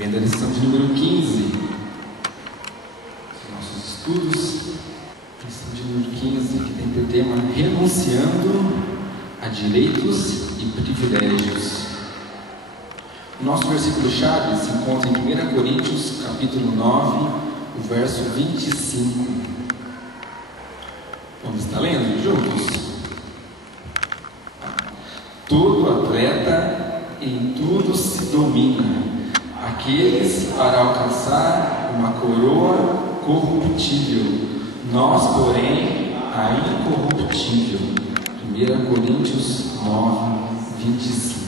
Vem da lição de número 15, nossos estudos, lição de número 15, que tem por tema renunciando a direitos e privilégios. O nosso versículo-chave se encontra em 1 Coríntios, capítulo 9, o verso 25. Vamos estar lendo juntos? Todo atleta em tudo se domina, aqueles para alcançar uma coroa corruptível, nós, porém, a incorruptível. 1 Coríntios 9, 25.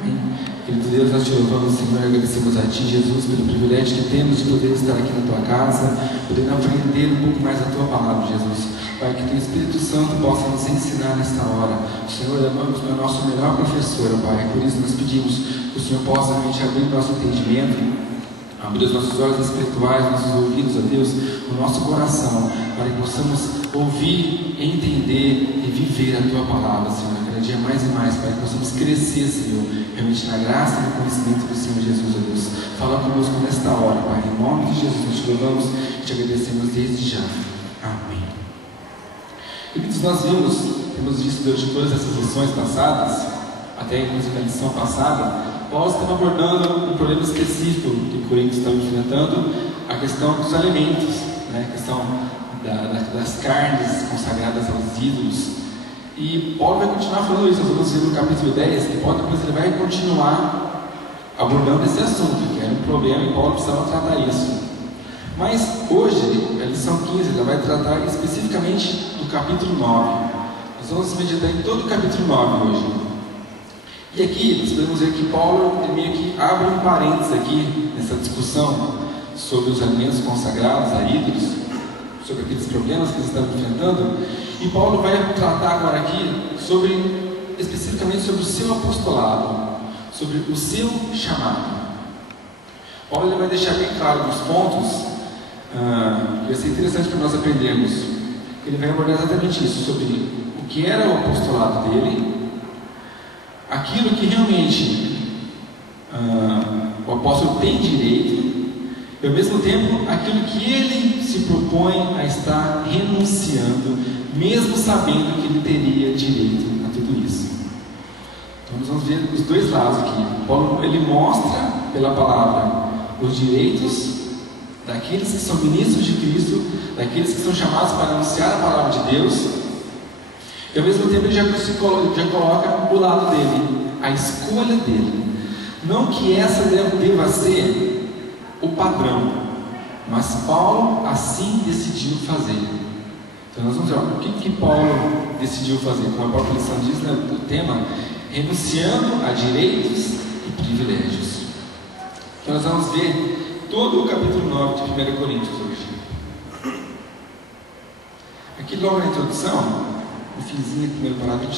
Amém? Querido Deus, nós te louvamos, Senhor, e agradecemos a Ti, Jesus, pelo privilégio que temos de poder estar aqui na Tua casa, poder aprender um pouco mais a Tua palavra, Jesus. Pai, que Teu Espírito Santo possa nos ensinar nesta hora. O Senhor é o nosso melhor professor, Pai. Por isso nós pedimos que o Senhor possa realmente abrir nosso entendimento, abrir os nossos olhos espirituais, nossos ouvidos, a Deus, o nosso coração, para que possamos ouvir, entender e viver a Tua palavra, Senhor. Cada dia mais e mais, Pai, que possamos crescer, Senhor, realmente na graça e no conhecimento do Senhor Jesus, a Deus. Fala conosco nesta hora, Pai. Em nome de Jesus, nós te louvamos e te agradecemos desde já. Amém. Queridos, nós temos visto durante todas essas lições passadas, até inclusive a lição passada, Paulo estava abordando um problema específico que o Coríntios estava enfrentando, a questão dos alimentos, né? A questão das carnes consagradas aos ídolos. E Paulo vai continuar falando isso. Nós vamos ver no capítulo 10 que Paulo depois ele vai continuar abordando esse assunto, que era um problema e Paulo precisava tratar isso. Mas hoje, a lição 15, ela vai tratar especificamente do capítulo 9. Nós vamos meditar em todo o capítulo 9 hoje. E aqui, nós podemos ver que Paulo ele meio que abre um parênteses aqui, nessa discussão sobre os alimentos consagrados a ídolos, sobre aqueles problemas que eles estavam enfrentando. E Paulo vai tratar agora aqui especificamente sobre o seu apostolado, sobre o seu chamado. Paulo ele vai deixar bem claro nos pontos que vai ser interessante para nós aprendermos. Ele vai abordar exatamente isso, sobre o que era o apostolado dele, aquilo que realmente o apóstolo tem direito, e ao mesmo tempo aquilo que ele se propõe a estar renunciando, mesmo sabendo que ele teria direito a tudo isso. Então nós vamos ver os dois lados aqui. Paulo ele mostra pela palavra os direitos daqueles que são ministros de Cristo, daqueles que são chamados para anunciar a palavra de Deus, e ao mesmo tempo ele já coloca o lado dele, a escolha dele. Não que essa deva ser o padrão, mas Paulo assim decidiu fazer. Então nós vamos ver o que Paulo decidiu fazer, como a própria lição diz, né, o tema, renunciando a direitos e privilégios. Então nós vamos ver todo o capítulo 9 de 1 Coríntios hoje. Aqui logo na introdução, no finzinho do primeiro parágrafo,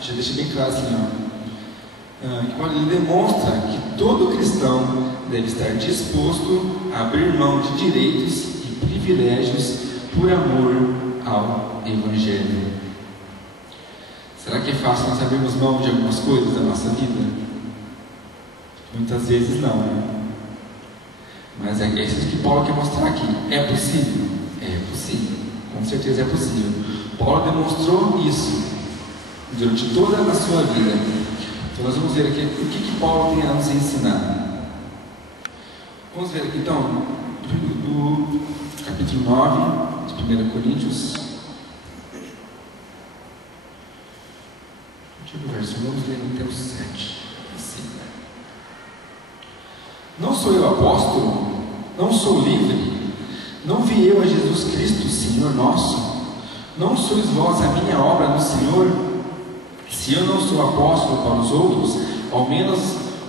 já deixa bem claro assim, que Paulo ele demonstra que todo cristão deve estar disposto a abrir mão de direitos e privilégios por amor ao Evangelho. Será que é fácil nós abrirmos mão de algumas coisas da nossa vida? Muitas vezes não, né? Mas é isso que Paulo quer mostrar aqui. É possível? É possível. Com certeza é possível. Paulo demonstrou isso durante toda a sua vida. Então nós vamos ver aqui o que Paulo tem a nos ensinar. Vamos ver aqui então do capítulo 9 de 1 Coríntios. Vamos ler até o 7. Não sou eu apóstolo? Não sou livre? Não vi eu a Jesus Cristo, Senhor nosso? Não sois vós a minha obra no Senhor? Se eu não sou apóstolo para os outros, ao menos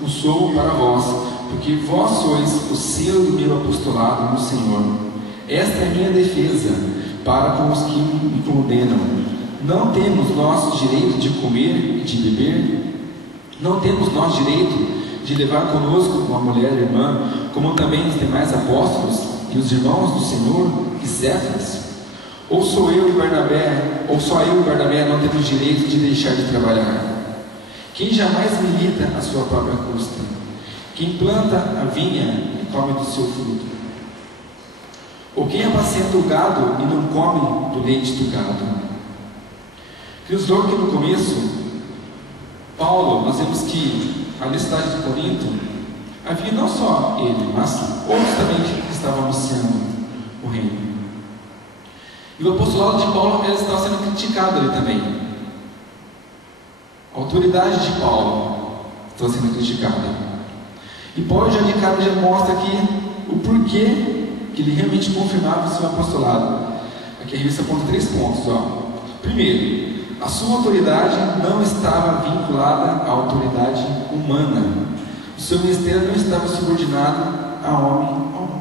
o sou para vós, porque vós sois o selo do meu apostolado no Senhor. Esta é a minha defesa para com os que me condenam. Não temos nós direito de comer e de beber? Não temos nós direito de levar conosco uma mulher irmã, como também os demais apóstolos e os irmãos do Senhor e Cefas? Ou só eu e Barnabé não temos direito de deixar de trabalhar? Quem jamais milita à sua própria custa? Quem planta a vinha e come do seu fruto? Ou quem apacenta o gado e não come do leite do gado? Queridos, logo que no começo, Paulo, nós vemos que ali na cidade de Corinto, havia não só ele, mas outros também que estavam anunciando o reino. E o apostolado de Paulo, ele estava sendo criticado ali também. A autoridade de Paulo estava sendo criticada. E Paulo já de cara já mostra aqui o porquê que ele realmente confirmava o seu apostolado. Aqui a revista aponta 3 pontos. Primeiro, a sua autoridade não estava vinculada à autoridade humana. O seu ministério não estava subordinado a homem algum.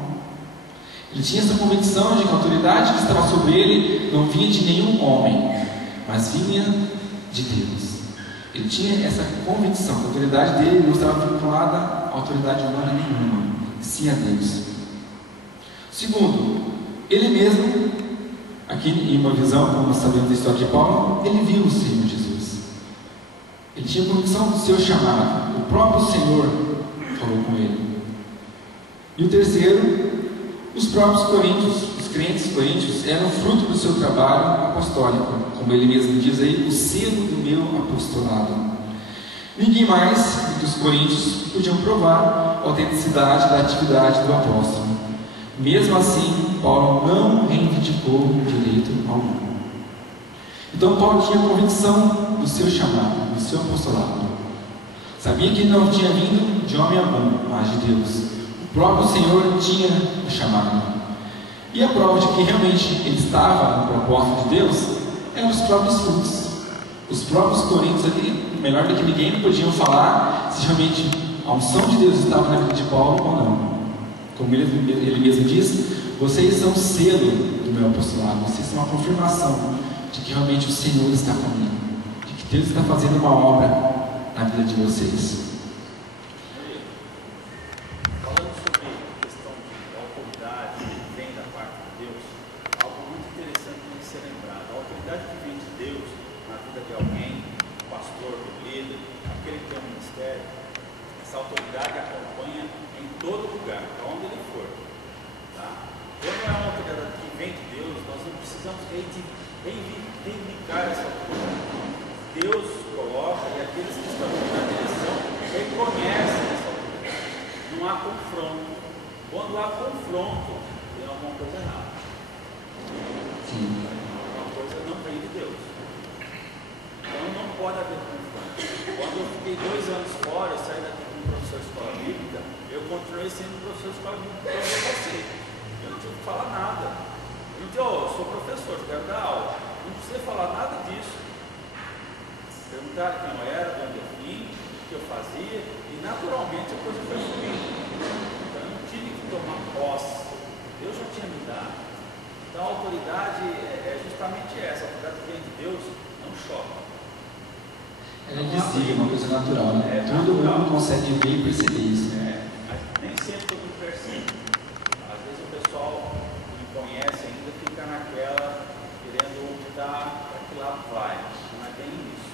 Ele tinha essa convicção de que a autoridade que estava sobre ele não vinha de nenhum homem, mas vinha de Deus. Ele tinha essa convicção que a autoridade dele não estava vinculada à autoridade humana nenhuma, sim a Deus. Segundo, ele mesmo, aqui em uma visão, como nós sabemos da história de Paulo, ele viu o Senhor Jesus. Ele tinha convicção do seu chamado. O próprio Senhor falou com ele. E o terceiro, os próprios coríntios, os crentes coríntios, eram fruto do seu trabalho apostólico, como ele mesmo diz aí, o selo do meu apostolado. Ninguém mais do que os coríntios podiam provar a autenticidade da atividade do apóstolo. Mesmo assim, Paulo não reivindicou direito algum. Então Paulo tinha convicção do seu chamado, do seu apostolado. Sabia que não tinha vindo de homem algum, mas de Deus. O próprio Senhor tinha o chamado. E a prova de que realmente ele estava no propósito de Deus eram os próprios frutos. Os próprios coríntios ali, melhor do que ninguém, podiam falar se realmente a unção de Deus estava na vida de Paulo ou não. Como ele mesmo diz, vocês são o selo do meu apostolado, vocês são a confirmação de que realmente o Senhor está comigo, de que Deus está fazendo uma obra na vida de vocês. Falando sobre a questão da autoridade que vem da parte de Deus, algo muito interessante tem que ser lembrado. A autoridade que vem de Deus na vida de alguém, o pastor, o líder, aquele que tem um ministério, essa autoridade acompanha em todo lugar, aonde ele for. Tá? Quando é uma autoridade que vem de Deus, nós não precisamos reivindicar essa autoridade. Deus coloca e aqueles que estão na direção reconhecem essa autoridade. Não há confronto. Quando há confronto, tem alguma coisa errada. Alguma coisa não vem de Deus. Então não pode haver confronto. Quando eu fiquei 2 anos fora, eu saí daqui como professor de escola bíblica, eu continuei sendo professor de escola bíblica para você. Eu não tive que falar nada. Então, eu sou professor, quero dar aula. Não precisei falar nada disso. Perguntaram quem eu era, de onde eu vim, o que eu fazia, e naturalmente a coisa foi fluindo. Então eu não tive que tomar posse. Deus já tinha me dado. Então a autoridade é justamente essa. A autoridade que vem de Deus não choca. Ela é visível, uma coisa natural, né? Todo mundo consegue ver e perceber isso. Mas nem sempre todo mundo percebe. Às vezes o pessoal que me conhece ainda fica naquela, querendo optar para que lado vai. Não é bem isso.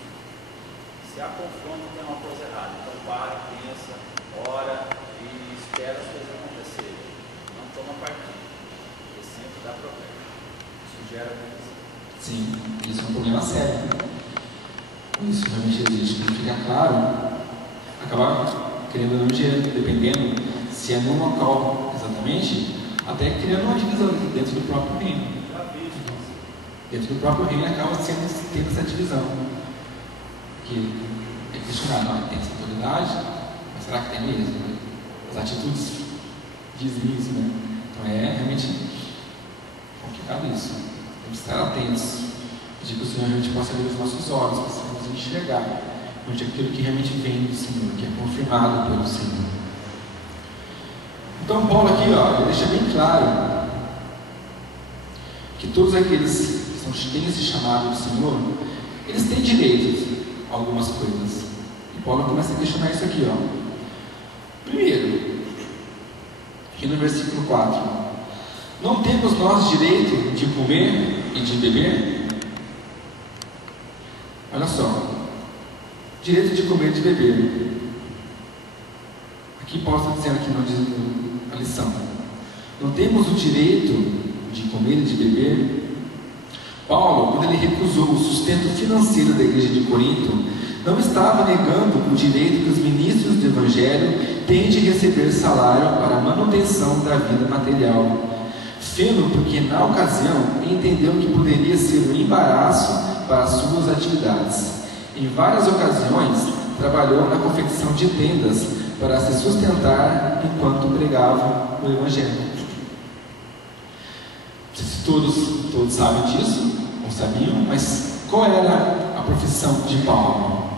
Se há confronto, tem uma coisa errada. Então para, pensa, ora e espera as coisas acontecerem. Não toma partido. Porque sempre dá problema. Isso gera divisão. Sim, isso é um problema sério. Isso realmente existe. Quando fica claro, acabar criando ou não, dependendo se é no local exatamente, até criando uma divisão dentro do próprio reino. Dentro do próprio reino acaba tendo essa divisão. Que é questionado, tem essa autoridade, mas será que tem mesmo? Né? As atitudes dizem isso, né? Então é realmente complicado isso. Temos que estar atentos. Pedir que o Senhor realmente possa abrir os nossos olhos, que possamos enxergar onde aquilo que realmente vem do Senhor, que é confirmado pelo Senhor. Então Paulo aqui, ele deixa bem claro que todos aqueles que têm esse chamado do Senhor, eles têm direitos a algumas coisas. E Paulo começa a questionar isso aqui, Primeiro, aqui no versículo 4: não temos nós direito de comer e de beber? Olha só, direito de comer e de beber. que Paulo está dizendo aqui na lição? Não temos o direito de comer e de beber? Paulo, quando ele recusou o sustento financeiro da igreja de Corinto, não estava negando o direito que os ministros do Evangelho têm de receber salário para a manutenção da vida material. Fê-lo porque, na ocasião, entendeu que poderia ser um embaraço para as suas atividades. Em várias ocasiões, trabalhou na confecção de tendas para se sustentar enquanto pregava o Evangelho. Todos sabem disso, ou sabiam, mas qual era a profissão de Paulo?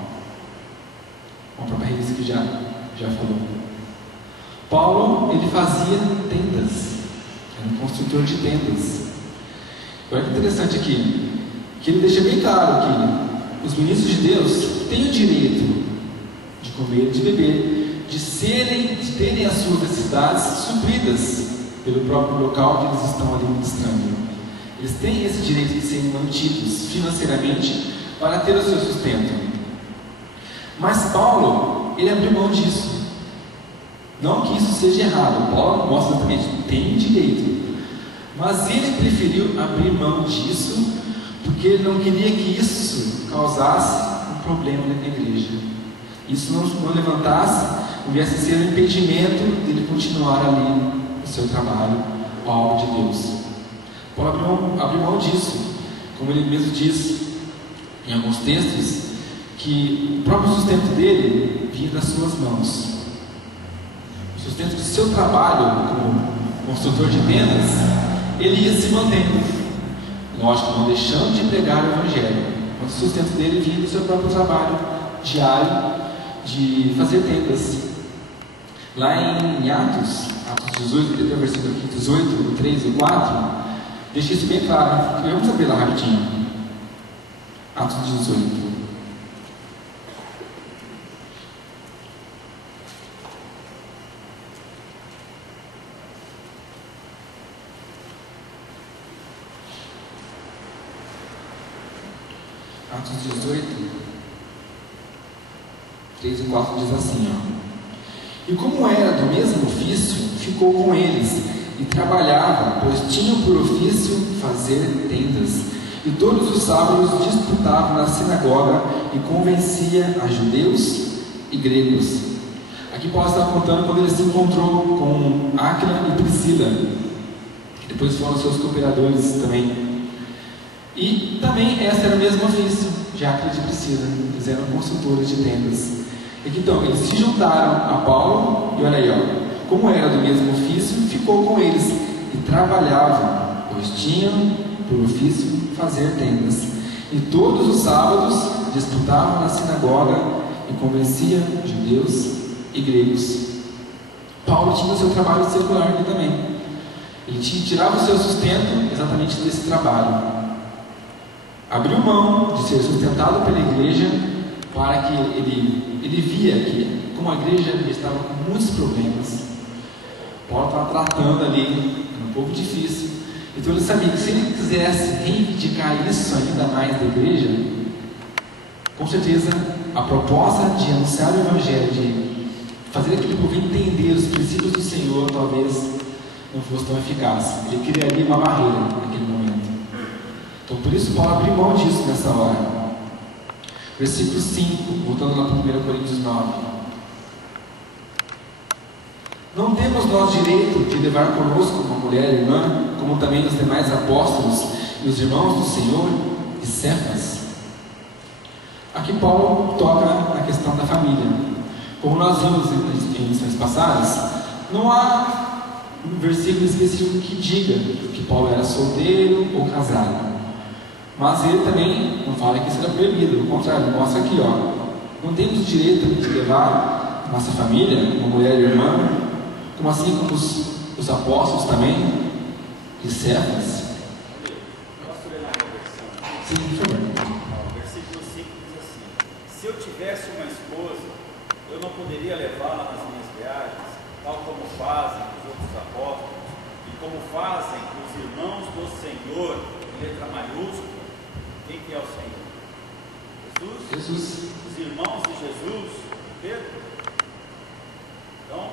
A própria revista que já falou. Paulo, ele fazia tendas, era um construtor de tendas. Olha que interessante aqui, que ele deixa bem claro que os ministros de Deus têm o direito de comer e de beber, de terem as suas necessidades supridas pelo próprio local onde eles estão ali ministrando. Eles têm esse direito de serem mantidos financeiramente para ter o seu sustento. Mas Paulo, ele abriu mão disso. Não que isso seja errado, Paulo mostra exatamente, tem direito. Mas ele preferiu abrir mão disso, porque ele não queria que isso causasse um problema na igreja. Isso não levantasse, não viesse a ser um impedimento dele continuar ali o seu trabalho, a obra de Deus. Paulo abriu mão disso, como ele mesmo diz em alguns textos, que o próprio sustento dele vinha das suas mãos. O sustento do seu trabalho como construtor de tendas, ele ia se mantendo. Lógico, não deixando de pregar o Evangelho, mas o sustento dele vinha do seu próprio trabalho diário de fazer tendas. Lá em Atos 18, versículo aqui, 18, 3 e 4, deixa isso bem claro. Vamos abrir lá rapidinho. Atos 18. Atos 18, 3 e 4 diz assim, E como era do mesmo ofício, ficou com eles, e trabalhava, pois tinham por ofício fazer tendas. E todos os sábados disputavam na sinagoga e convencia a judeus e gregos. Aqui Paulo está contando quando ele se encontrou com Áquila e Priscila, que depois foram seus cooperadores também. E também essa era o mesmo ofício de Áquila e de Priscila, eles eram construtores de tendas. Então, eles se juntaram a Paulo, e olha aí, como era do mesmo ofício, ficou com eles e trabalhavam, pois tinham por ofício fazer tendas. E todos os sábados disputavam na sinagoga e convencia judeus e gregos. Paulo tinha o seu trabalho secular aqui também. Ele tirava o seu sustento exatamente desse trabalho. Abriu mão de ser sustentado pela igreja, para que ele via que, como a igreja estava com muitos problemas, Paulo estava tratando ali um pouco difícil. Então ele sabia que se ele quisesse reivindicar isso ainda mais da igreja, com certeza a proposta de anunciar o Evangelho, de fazer aquele povo entender os princípios do Senhor, talvez não fosse tão eficaz. Ele criaria uma barreira naquele momento. Então por isso Paulo abriu mão disso nessa hora. Versículo 5, voltando lá para 1 Coríntios 9. Não temos nós direito de levar conosco uma mulher irmã, como também os demais apóstolos e os irmãos do Senhor e Cefas? Aqui Paulo toca na questão da família. Como nós vimos em lições passadas, não há um versículo específico que diga que Paulo era solteiro ou casado. Mas ele também não fala que isso era proibido, ao contrário, ele mostra aqui, não temos o direito de levar nossa família, uma mulher irmã, como assim como os apóstolos também, e Cefas. Posso ler na versão? Sim, por favor. Versículo 5 diz assim: se eu tivesse uma esposa, eu não poderia levá-la nas minhas viagens, tal como fazem os outros apóstolos, e como fazem os irmãos do Senhor, em letra maiúscula. Quem que é o Senhor? Jesus. Os irmãos de Jesus, Pedro. Então,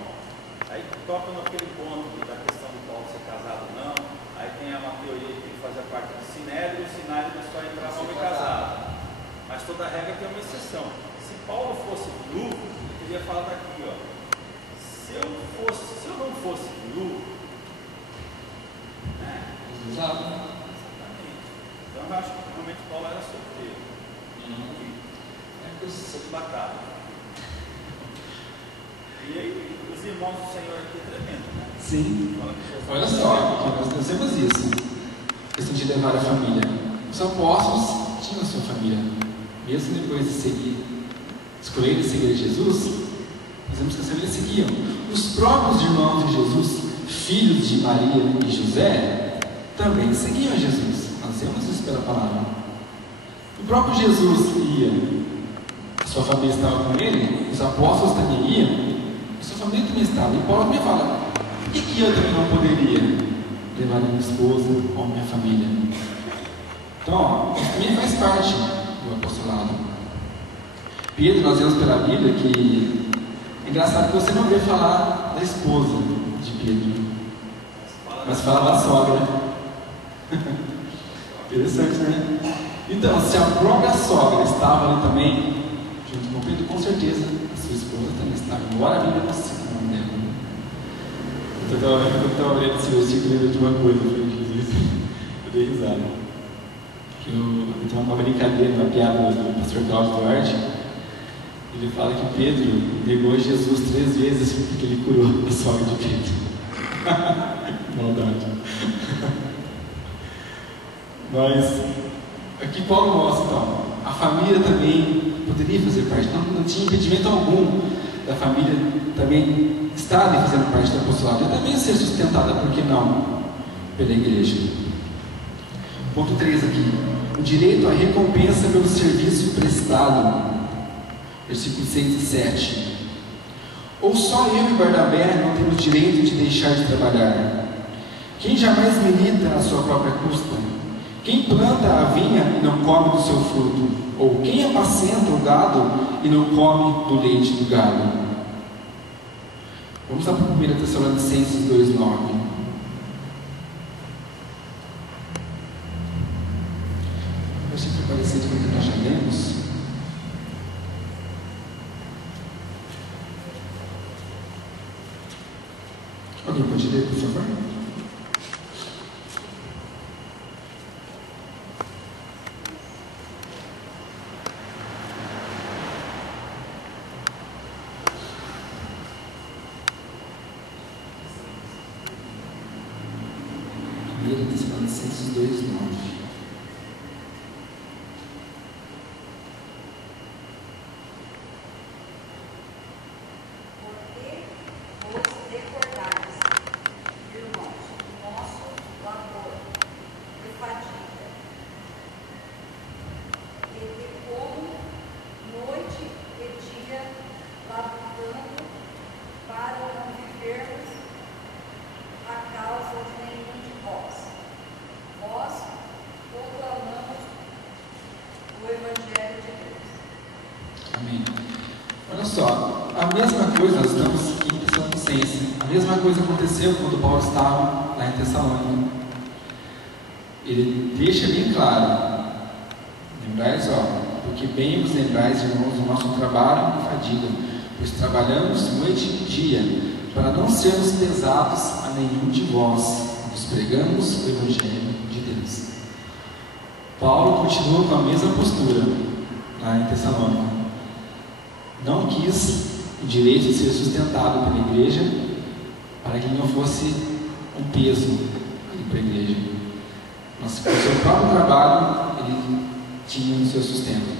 toca naquele ponto da questão do Paulo ser casado ou não, aí tem uma teoria que tem que fazer parte do sinédrio, e o sinédrio só entrar homem casado. Mas toda regra tem uma exceção. Se Paulo fosse viúvo, ele teria falado aqui, ó. Se eu não fosse viúvo, né? Exato. Exatamente. Então eu acho que realmente Paulo era solteiro. Celibatário. E aí, os irmãos do Senhor aqui é tremendo, né? Sim. Olha só, nós temos isso. Questão de levar a família. Os apóstolos tinham a sua família. Mesmo depois de escolherem seguir Jesus, nós vemos que as famílias seguiam. Os próprios irmãos de Jesus, filhos de Maria e José, também seguiam Jesus. Nós vemos isso pela palavra. O próprio Jesus ia. Sua família estava com ele, os apóstolos também iam, e sua família também estava. E Paulo também fala: por que eu também não poderia levar a minha esposa ou a minha família? Então, isso também faz parte do apostolado. Pedro, nós vemos pela Bíblia que é engraçado que você não vê falar da esposa de Pedro, mas fala da sogra. Interessante, né? Então, se a própria sogra estava ali também, junto com Pedro, com certeza a sua esposa também estava, embora a Bíblia não cite o nome dela. Então, eu estava lendo esse versículo e lembrei de uma coisa, eu dei risada. Eu tenho uma brincadeira, uma piada do pastor Cláudio Duarte. Ele fala que Pedro negou Jesus 3 vezes porque ele curou a sogra de Pedro. Maldade. Mas aqui Paulo mostra, então, a família também poderia fazer parte, não tinha impedimento algum da família também estar fazendo parte do apostolado e também ser sustentada, por que não, pela igreja. Ponto 3 aqui: o direito à recompensa pelo serviço prestado, versículos 6 e 7. Ou só eu e Barnabé não temos direito de deixar de trabalhar? Quem jamais milita à sua própria custa? Quem planta a vinha e não come do seu fruto? Ou quem apacenta o gado e não come do leite do gado? Vamos lá para 1 Tessalonicenses 2,9. Versículo parecido com o que nós já lemos. Alguém pode ler, por favor? Tessalonicenses 2,9. A mesma coisa, nós estamos aqui em Tessalonicenses. A mesma coisa aconteceu quando Paulo estava lá em Tessalônica. Ele deixa bem claro: lembrais, porque bem vos lembrais, irmãos, do nosso trabalho e fadiga, pois trabalhamos noite e dia, para não sermos pesados a nenhum de vós, nos pregamos o Evangelho de Deus. Paulo continua com a mesma postura lá em Tessalônica. Não quis o direito de ser sustentado pela igreja, para que ele não fosse um peso para a igreja. Mas com o seu próprio trabalho, ele tinha o seu sustento.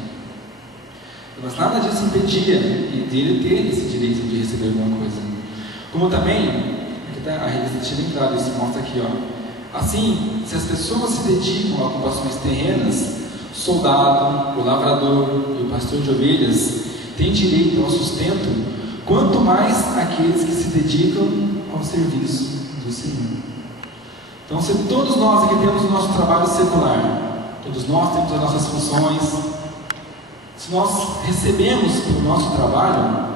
Mas nada disso impedia dele ter esse direito de receber alguma coisa. Como também, aqui tá, a revista tinha lembrado, isso mostra aqui, assim, se as pessoas se dedicam a ocupações terrenas, o soldado, o lavrador e o pastor de ovelhas têm direito ao sustento, quanto mais aqueles que se dedicam ao serviço do Senhor. Então, se todos nós aqui temos o nosso trabalho secular, todos nós temos as nossas funções, se nós recebemos pelo nosso trabalho,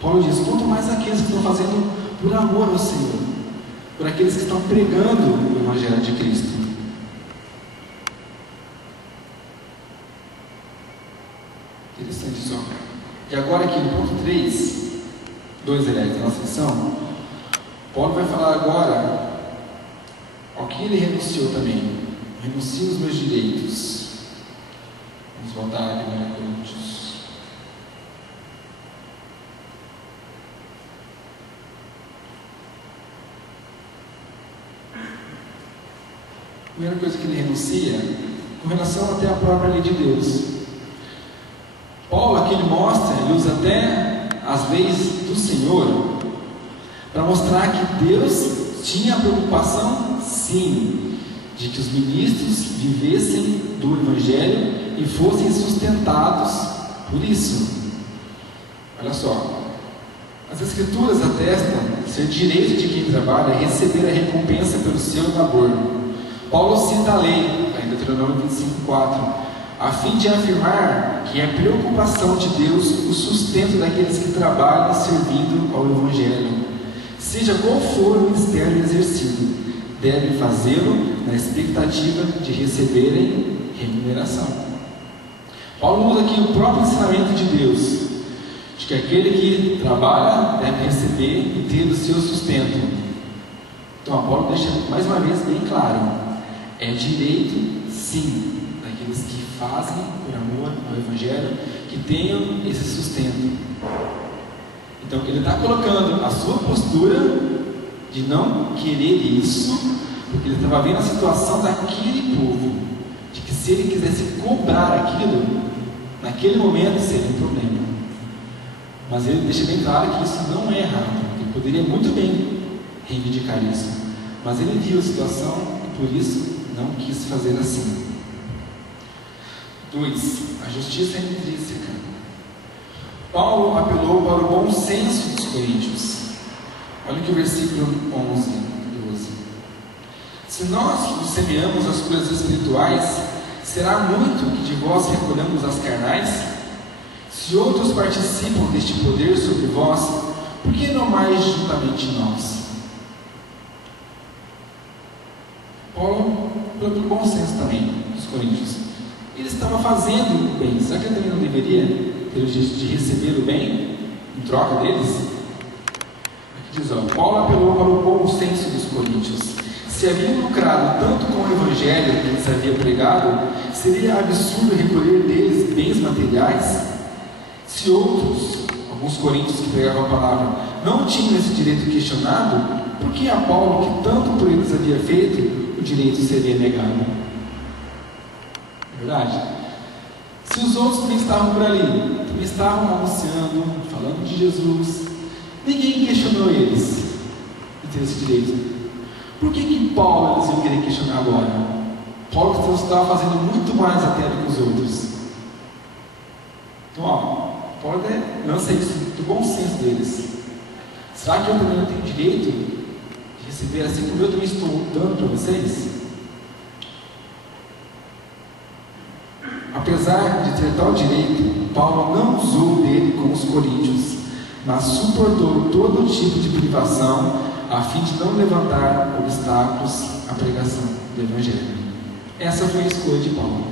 Paulo diz, quanto mais aqueles que estão fazendo por amor ao Senhor, por aqueles que estão pregando o Evangelho de Cristo. Interessante isso. E agora aqui no ponto 3, 2 da nossa lição, Paulo vai falar agora ao que ele renunciou também. Renuncio os meus direitos. Vamos voltar aqui para Coríntios. A primeira coisa que ele renuncia, com relação até à própria lei de Deus. Paulo aqui ele mostra, ele usa até as leis do Senhor para mostrar que Deus tinha a preocupação, sim, de que os ministros vivessem do Evangelho e fossem sustentados por isso. Olha só, as Escrituras atestam ser direito de quem trabalha receber a recompensa pelo seu labor. Paulo cita a lei, em Deuteronômio 25:4, a fim de afirmar que é preocupação de Deus o sustento daqueles que trabalham servindo ao Evangelho. Seja qual for o ministério exercido, devem fazê-lo na expectativa de receberem remuneração. Paulo usa aqui o próprio ensinamento de Deus, de que aquele que trabalha deve receber e ter o seu sustento. Então, Paulo deixa mais uma vez bem claro: é direito, sim, daqueles que fazem por amor ao Evangelho, que tenham esse sustento. Então, ele está colocando a sua postura de não querer isso, porque ele estava vendo a situação daquele povo, de que se ele quisesse cobrar aquilo, naquele momento seria um problema. Mas ele deixa bem claro que isso não é errado, ele poderia muito bem reivindicar isso, mas ele viu a situação e por isso não quis fazer assim. 2. A justiça intrínseca. Paulo apelou para o bom senso dos coríntios. Olha que o versículo 11 e 12. Se nós nos semeamos as coisas espirituais, será muito que de vós recolhamos as carnais? Se outros participam deste poder sobre vós, por que não mais juntamente nós? Paulo, pelo bom senso também dos coríntios, ele estava fazendo o bem. Será que ele também não deveria ter o direito de receber o bem em troca deles? Aqui diz, Paulo apelou para o bom senso dos coríntios. Se haviam lucrado tanto com o Evangelho que eles haviam pregado, seria absurdo recolher deles bens materiais? Se outros, alguns coríntios que pregavam a palavra, não tinham esse direito questionado, por que a Paulo, que tanto por eles havia feito, o direito seria negado? É verdade? Se os outros também estavam por ali, também estavam anunciando, falando de Jesus, ninguém questionou eles de ter esse direito. Por que Paulo eles iam querer questionar agora? Paulo estava fazendo muito mais até do que os outros. Então, Paulo lança isso do bom senso deles. Será que eu também não tenho direito de receber assim como eu também estou dando para vocês? Apesar de ter tal direito, Paulo não usou dele como os coríntios, mas suportou todo tipo de privação a fim de não levantar obstáculos à pregação do Evangelho. Essa foi a escolha de Paulo.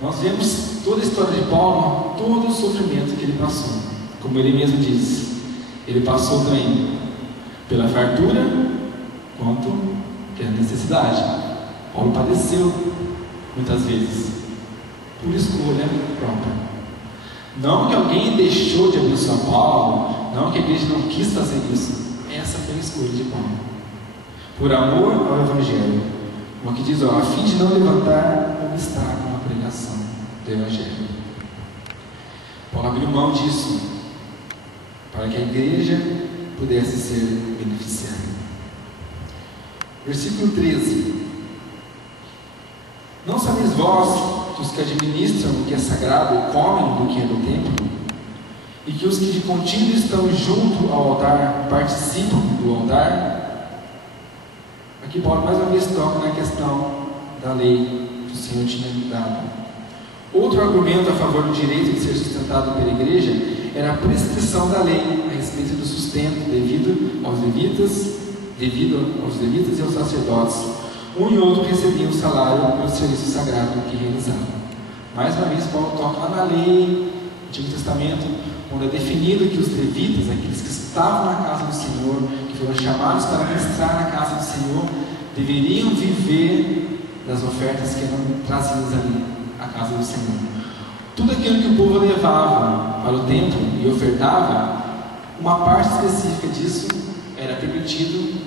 Nós vemos toda a história de Paulo, todo o sofrimento que ele passou. Como ele mesmo disse, ele passou também pela fartura quanto pela necessidade. Paulo padeceu muitas vezes por escolha própria. Não que alguém deixou de abençoar Paulo, não que a igreja não quis fazer isso. Essa foi a escolha de Paulo, por amor ao Evangelho, como aqui diz, a fim de não levantar obstáculo à pregação do Evangelho. Paulo abriu mão disso para que a igreja pudesse ser beneficiada. Versículo 13. Não sabeis vós que os que administram o que é sagrado comem do que é do templo, e que os que de contínuo estão junto ao altar participam do altar? Aqui Paulo mais uma vez toca na questão da lei que o Senhor tinha dado. Outro argumento a favor do direito de ser sustentado pela igreja era a prescrição da lei a respeito do sustento devido levitas, devido aos levitas e aos sacerdotes. Um e outro recebiam o salário pelo serviço sagrado que realizavam. Mais uma vez, Paulo toca lá na lei, no Antigo Testamento, onde é definido que os levitas, aqueles que estavam na casa do Senhor, que foram chamados para ministrar na casa do Senhor, deveriam viver das ofertas que eram trazidas ali à casa do Senhor. Tudo aquilo que o povo levava para o templo e ofertava, uma parte específica disso era permitido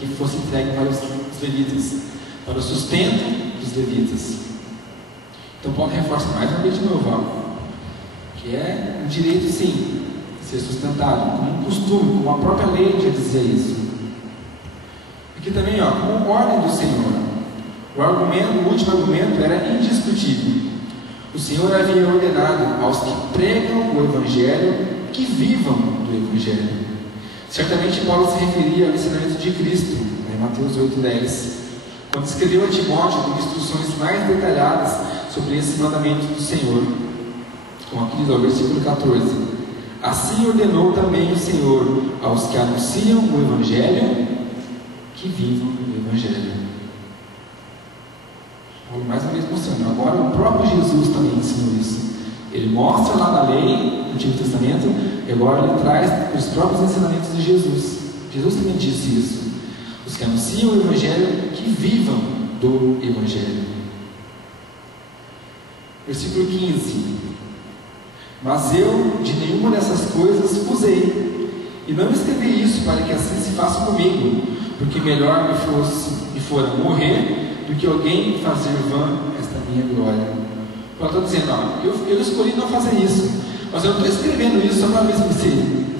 que fosse entregue para os levitas, para o sustento dos levitas. Então Paulo reforça mais uma vez de novo algo, que é um direito sim, ser sustentado, como um costume, como a própria lei já dizia isso. Aqui também, como ordem do Senhor. O último argumento era indiscutível. O Senhor havia ordenado aos que pregam o Evangelho que vivam do Evangelho. Certamente Paulo se referia ao ensinamento de Cristo, em Mateus 8:10, quando escreveu a Timóteo com instruções mais detalhadas sobre esse mandamento do Senhor. Como aqui diz o versículo 14: assim ordenou também o Senhor aos que anunciam o Evangelho que vivam do Evangelho. Paulo mais uma vez mostrando, agora o próprio Jesus também ensinou isso. Ele mostra lá na lei, no Antigo Testamento, e agora ele traz os próprios ensinamentos de Jesus. Jesus também disse isso. Os que anunciam o Evangelho, que vivam do Evangelho. Versículo 15: mas eu de nenhuma dessas coisas usei, e não escrevi isso para que assim se faça comigo, porque melhor me fora morrer do que alguém fazer vã esta minha glória. Paulo está dizendo, eu escolhi não fazer isso, mas eu não estou escrevendo isso só para ver se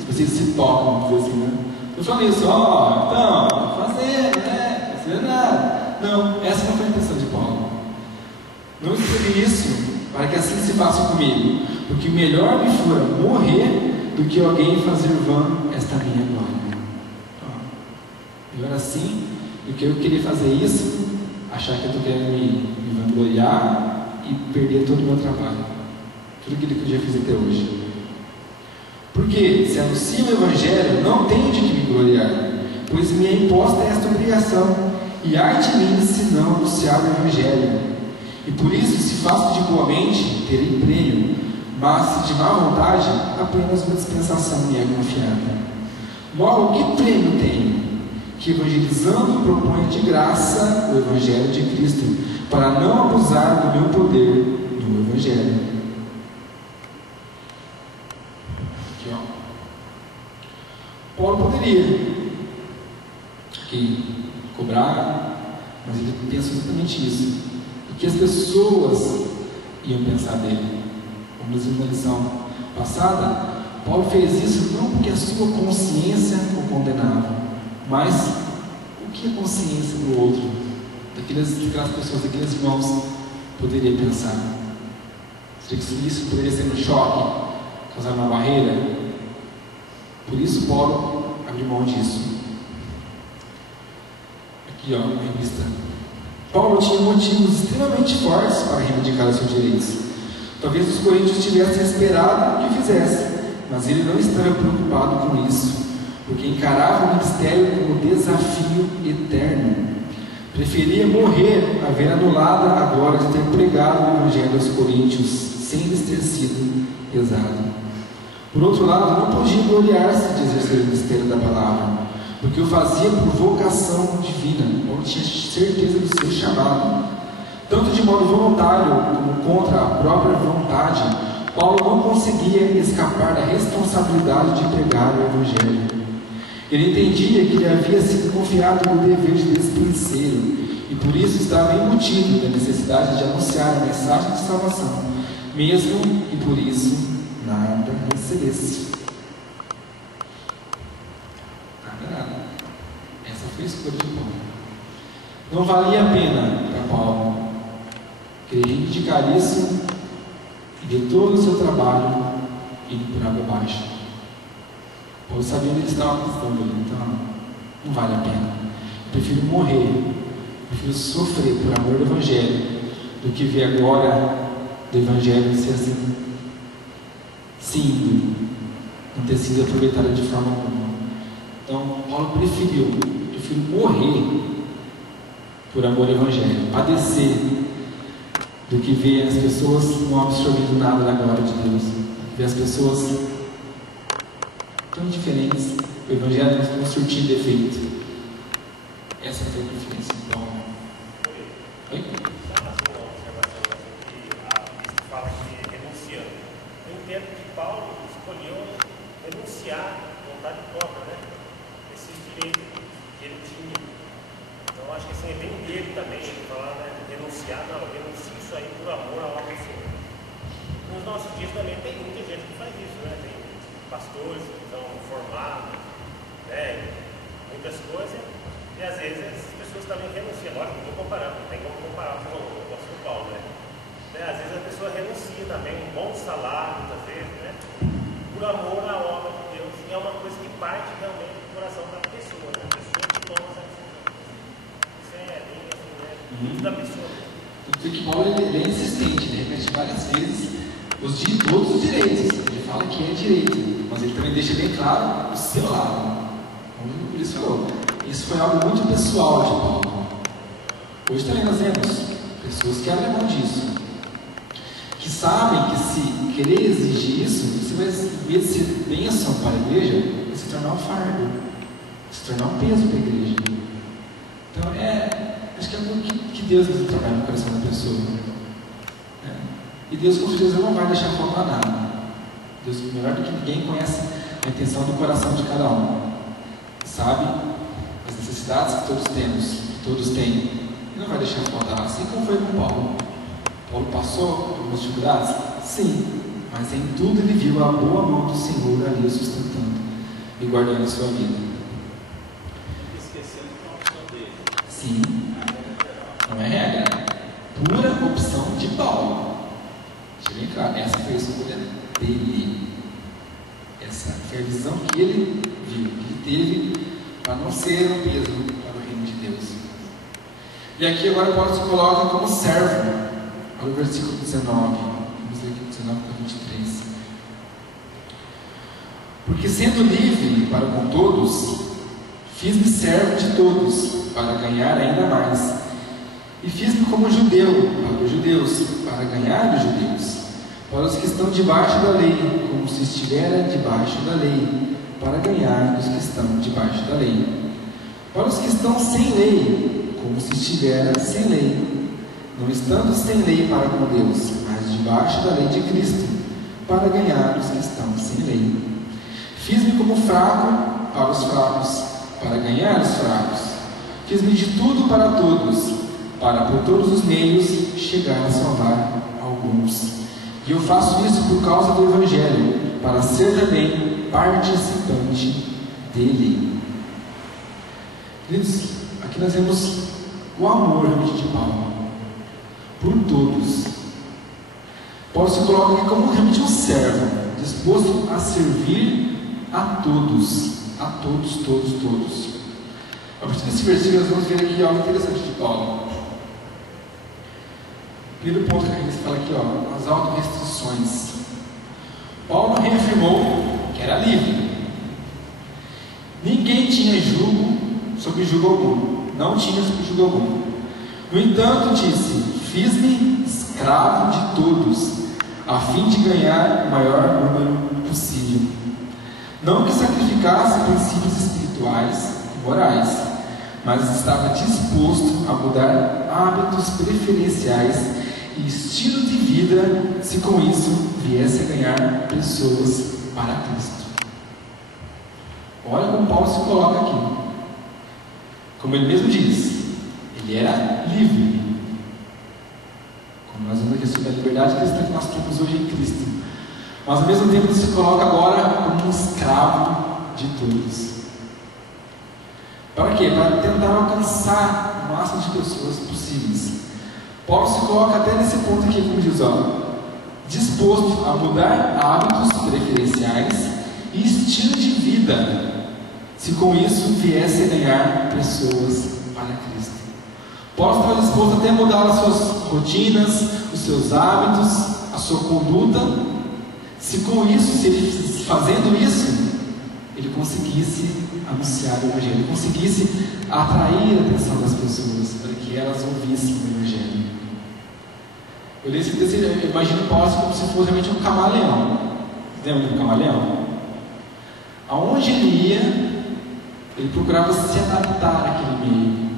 vocês se tocam, vamos dizer assim, né? Estou falando isso, então, fazer nada. Não, essa não foi a intenção de Paulo. Não escrevi isso para que assim se faça comigo, porque melhor me fora morrer do que alguém fazer vã esta minha glória. Melhor assim do que eu querer fazer isso, achar que eu estou querendo me vangloriar e perder todo o meu trabalho, tudo aquilo que eu já fiz até hoje. Porque se anuncio o Evangelho, não tenho de que me gloriar, pois me é imposta esta obrigação, e ai de mim se não anunciar o Evangelho. E por isso, se faço de boa mente, terei prêmio, mas se de má vontade, apenas uma dispensação me é confiada. Logo, que prêmio tenho? Que evangelizando proponho de graça o Evangelho de Cristo, para não abusar do meu poder do Evangelho. Aqui, Paulo poderia aqui cobrar, mas ele pensa exatamente isso. O que as pessoas iam pensar dele. Como nós vimos na lição passada, Paulo fez isso não porque a sua consciência o condenava, mas o que a consciência do outro, daquelas pessoas, daqueles irmãos, poderia pensar. Será que isso poderia ser um choque, causar uma barreira? Por isso Paulo abriu mão disso. Aqui, uma revista. Paulo tinha motivos extremamente fortes para reivindicar os seus direitos. Talvez os coríntios tivessem esperado que fizesse, mas ele não estava preocupado com isso, porque encarava o ministério como desafio eterno. Preferia morrer a ver anulada a glória de ter pregado o Evangelho aos coríntios, sem lhes ter sido pesado. Por outro lado, não podia gloriar-se de exercer o mistério da palavra, porque o fazia por vocação divina, ou tinha certeza do seu chamado. Tanto de modo voluntário como contra a própria vontade, Paulo não conseguia escapar da responsabilidade de pregar o Evangelho. Ele entendia que lhe havia sido confiado o dever de despenseiro, e por isso estava embutido da necessidade de anunciar a mensagem de salvação, mesmo que por isso nada recebesse. Nada. Essa foi a escolha de Paulo. Não valia a pena para Paulo querer reivindicar isso e ver todo o seu trabalho indo por água abaixo. Paulo sabia onde ele estava pisando ali, então não vale a pena. Eu prefiro morrer, prefiro sofrer por amor do Evangelho, do que ver a glória do Evangelho ser assim, sim, não ter sido aproveitada de forma alguma. Então, Paulo preferiu morrer por amor ao Evangelho, padecer, do que ver as pessoas não absorvendo nada da glória de Deus, ver as pessoas tão diferentes, o Evangelho não surtindo efeito. Essa foi a preferência de Paulo. Oi? Fala que renunciando. Eu entendo que Paulo escolheu renunciar à vontade própria, né? Esses direitos que ele tinha. Então acho que assim, é bem dele também, ele falar, né? Renunciar, não, eu renuncio isso aí por amor à obra do Senhor. Nos nossos dias também tem muita gente que faz isso, né? Tem pastores que estão formados, né? Muitas coisas, e às vezes as pessoas também renunciam. Lógico, não vou comparar, não tem como comparar com o apóstolo Paulo, né? Às vezes a pessoa renuncia também, um bom salário, muitas vezes, né? Por amor à obra de Deus. E é uma coisa que parte realmente do coração da pessoa, né? A pessoa que toma essa decisão. Isso é bem assim, né? Muito da pessoa. Tanto que Paulo ele é insistente, ele repete várias vezes todos os direitos. Ele fala que é direito, mas ele também deixa bem claro o seu lado. Como por isso falou. Isso foi algo muito pessoal de Paulo. Hoje também nós vemos pessoas que abrem mão disso, que sabem que se querer exigir isso, você vai, em vez de ser bênção para a igreja, vai se tornar um fardo, vai se tornar um peso para a igreja. Então acho que é algo que Deus vai trabalhar no coração da pessoa. E Deus com certeza não vai deixar faltar nada. Deus, melhor do que ninguém, conhece a intenção do coração de cada um. Sabe as necessidades que todos temos, que todos têm, e não vai deixar faltar, assim como foi com Paulo. Paulo passou por algumas dificuldades? Sim, mas em tudo ele viu a boa mão do Senhor ali o sustentando e guardando a sua vida. Esquecendo que é uma opção dele. Sim, não é regra. Pura opção de Paulo. Deixa bem claro, essa foi a escolha dele. Essa foi a visão que ele viu, que ele teve para não ser um peso para o reino de Deus. E aqui agora Paulo se coloca como servo. Olha o versículo 19. Vamos ler aqui 19 para 23. Porque sendo livre para com todos, fiz-me servo de todos, para ganhar ainda mais. E fiz-me como judeu para os judeus, para ganhar os judeus. Para os que estão debaixo da lei, como se estivera debaixo da lei, para ganhar os que estão debaixo da lei. Para os que estão sem lei, como se estivera sem lei, não estando sem lei para com Deus, mas debaixo da lei de Cristo, para ganhar os que estão sem lei. Fiz-me como fraco para os fracos, para ganhar os fracos. Fiz-me de tudo para todos, para por todos os meios chegar a salvar alguns. E eu faço isso por causa do Evangelho, para ser também participante dele. Queridos, aqui nós vemos o amor de Paulo por todos. Paulo se coloca aqui como realmente um servo, disposto a servir a todos, todos. A partir desse versículo nós vamos ver aqui algo interessante de Paulo. Primeiro ponto que a gente fala aqui, as autorrestrições. Paulo reafirmou que era livre. Ninguém tinha jugo sobre jugo algum. Não tinha sobre jugo algum. No entanto, disse: fiz-me escravo de todos, a fim de ganhar o maior número possível. Não que sacrificasse princípios espirituais e morais, mas estava disposto a mudar hábitos preferenciais e estilo de vida, se com isso viesse a ganhar pessoas para Cristo. Olha como Paulo se coloca aqui. Como ele mesmo diz, ele era livre. Como nós vemos aqui sobre a liberdade cristã que nós temos hoje em Cristo. Mas ao mesmo tempo ele se coloca agora como um escravo de todos. Para quê? Para tentar alcançar o máximo de pessoas possíveis. Paulo se coloca até nesse ponto aqui, como diz, disposto a mudar hábitos preferenciais e estilo de vida, se com isso viesse a ganhar pessoas para Cristo. Paulo estava disposto até a mudar as suas rotinas, os seus hábitos, a sua conduta, se com isso, se ele fazendo isso, ele conseguisse anunciar o Evangelho, ele conseguisse atrair a atenção das pessoas, para que elas ouvissem o Evangelho. Eu leio esse texto, eu imagino Paulo como se fosse realmente um camaleão. Lembra do camaleão? Aonde ele ia, ele procurava se adaptar àquele meio.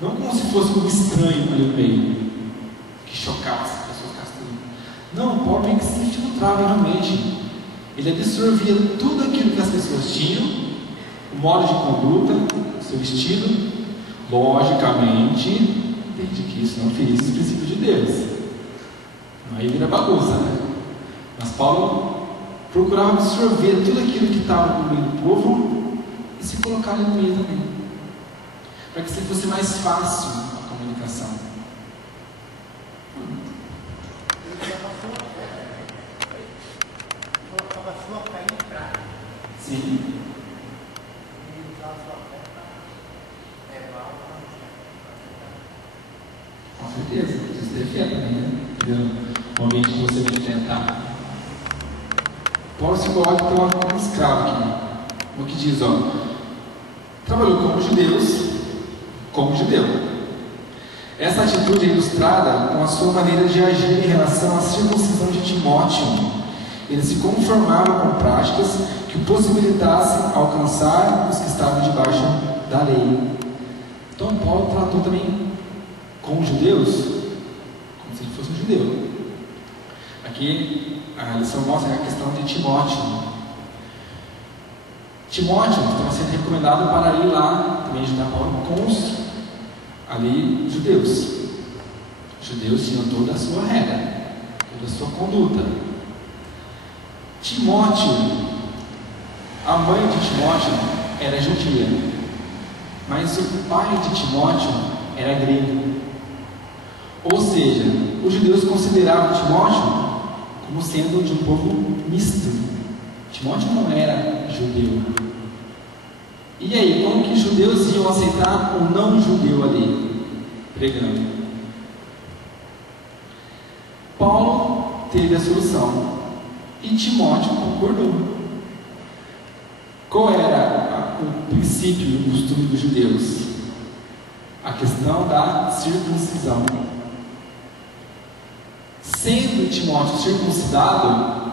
Não como se fosse um estranho ali no meio, que chocasse as pessoas castanhas. Não, Paulo meio que se infiltrava realmente. Ele absorvia tudo aquilo que as pessoas tinham, o modo de conduta, o seu estilo. Logicamente, entende que isso não ferisse os princípios de Deus. Aí vira bagunça, né? Mas Paulo procurava absorver tudo aquilo que estava no meio do povo e se colocar ali no meio também, para que fosse mais fácil a comunicação. Sim. Com certeza, isso defende também, né? O ambiente que você vai enfrentar. Paulo se coloca então como escravo aqui. O que diz, trabalhou como judeu. Essa atitude é ilustrada com a sua maneira de agir em relação à circuncisão de Timóteo. Ele se conformava com práticas que o possibilitassem alcançar os que estavam debaixo da lei. Então Paulo tratou também com os judeus como se ele fosse um judeu. Aqui a lição mostra a questão de Timóteo. Timóteo estava sendo recomendado para ir lá também ajudar Paulo com os ali judeus. Os judeus tinham toda a sua regra, toda a sua conduta. Timóteo, a mãe de Timóteo era judia, mas o pai de Timóteo era grego. Ou seja, os judeus consideravam Timóteo como sendo de um povo misto. Timóteo não era judeu. E aí, como que os judeus iam aceitar o não judeu ali, pregando? Paulo teve a solução e Timóteo concordou. Qual era o princípio e o costume dos judeus? A questão da circuncisão. Sendo Timóteo circuncidado,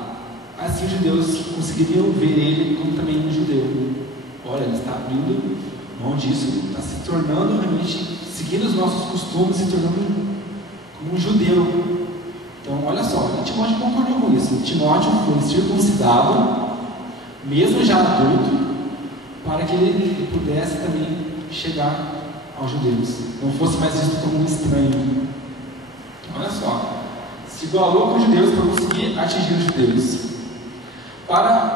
assim os judeus conseguiriam ver ele como também um judeu. Olha, ele está abrindo mão disso, está se tornando realmente, seguindo os nossos costumes, se tornando como um judeu. Então, olha só, Timóteo concordou com isso. Timóteo foi circuncidado, mesmo já adulto, para que ele pudesse também chegar aos judeus, não fosse mais visto como um estranho. Olha só, se igualou com os judeus para conseguir atingir os judeus,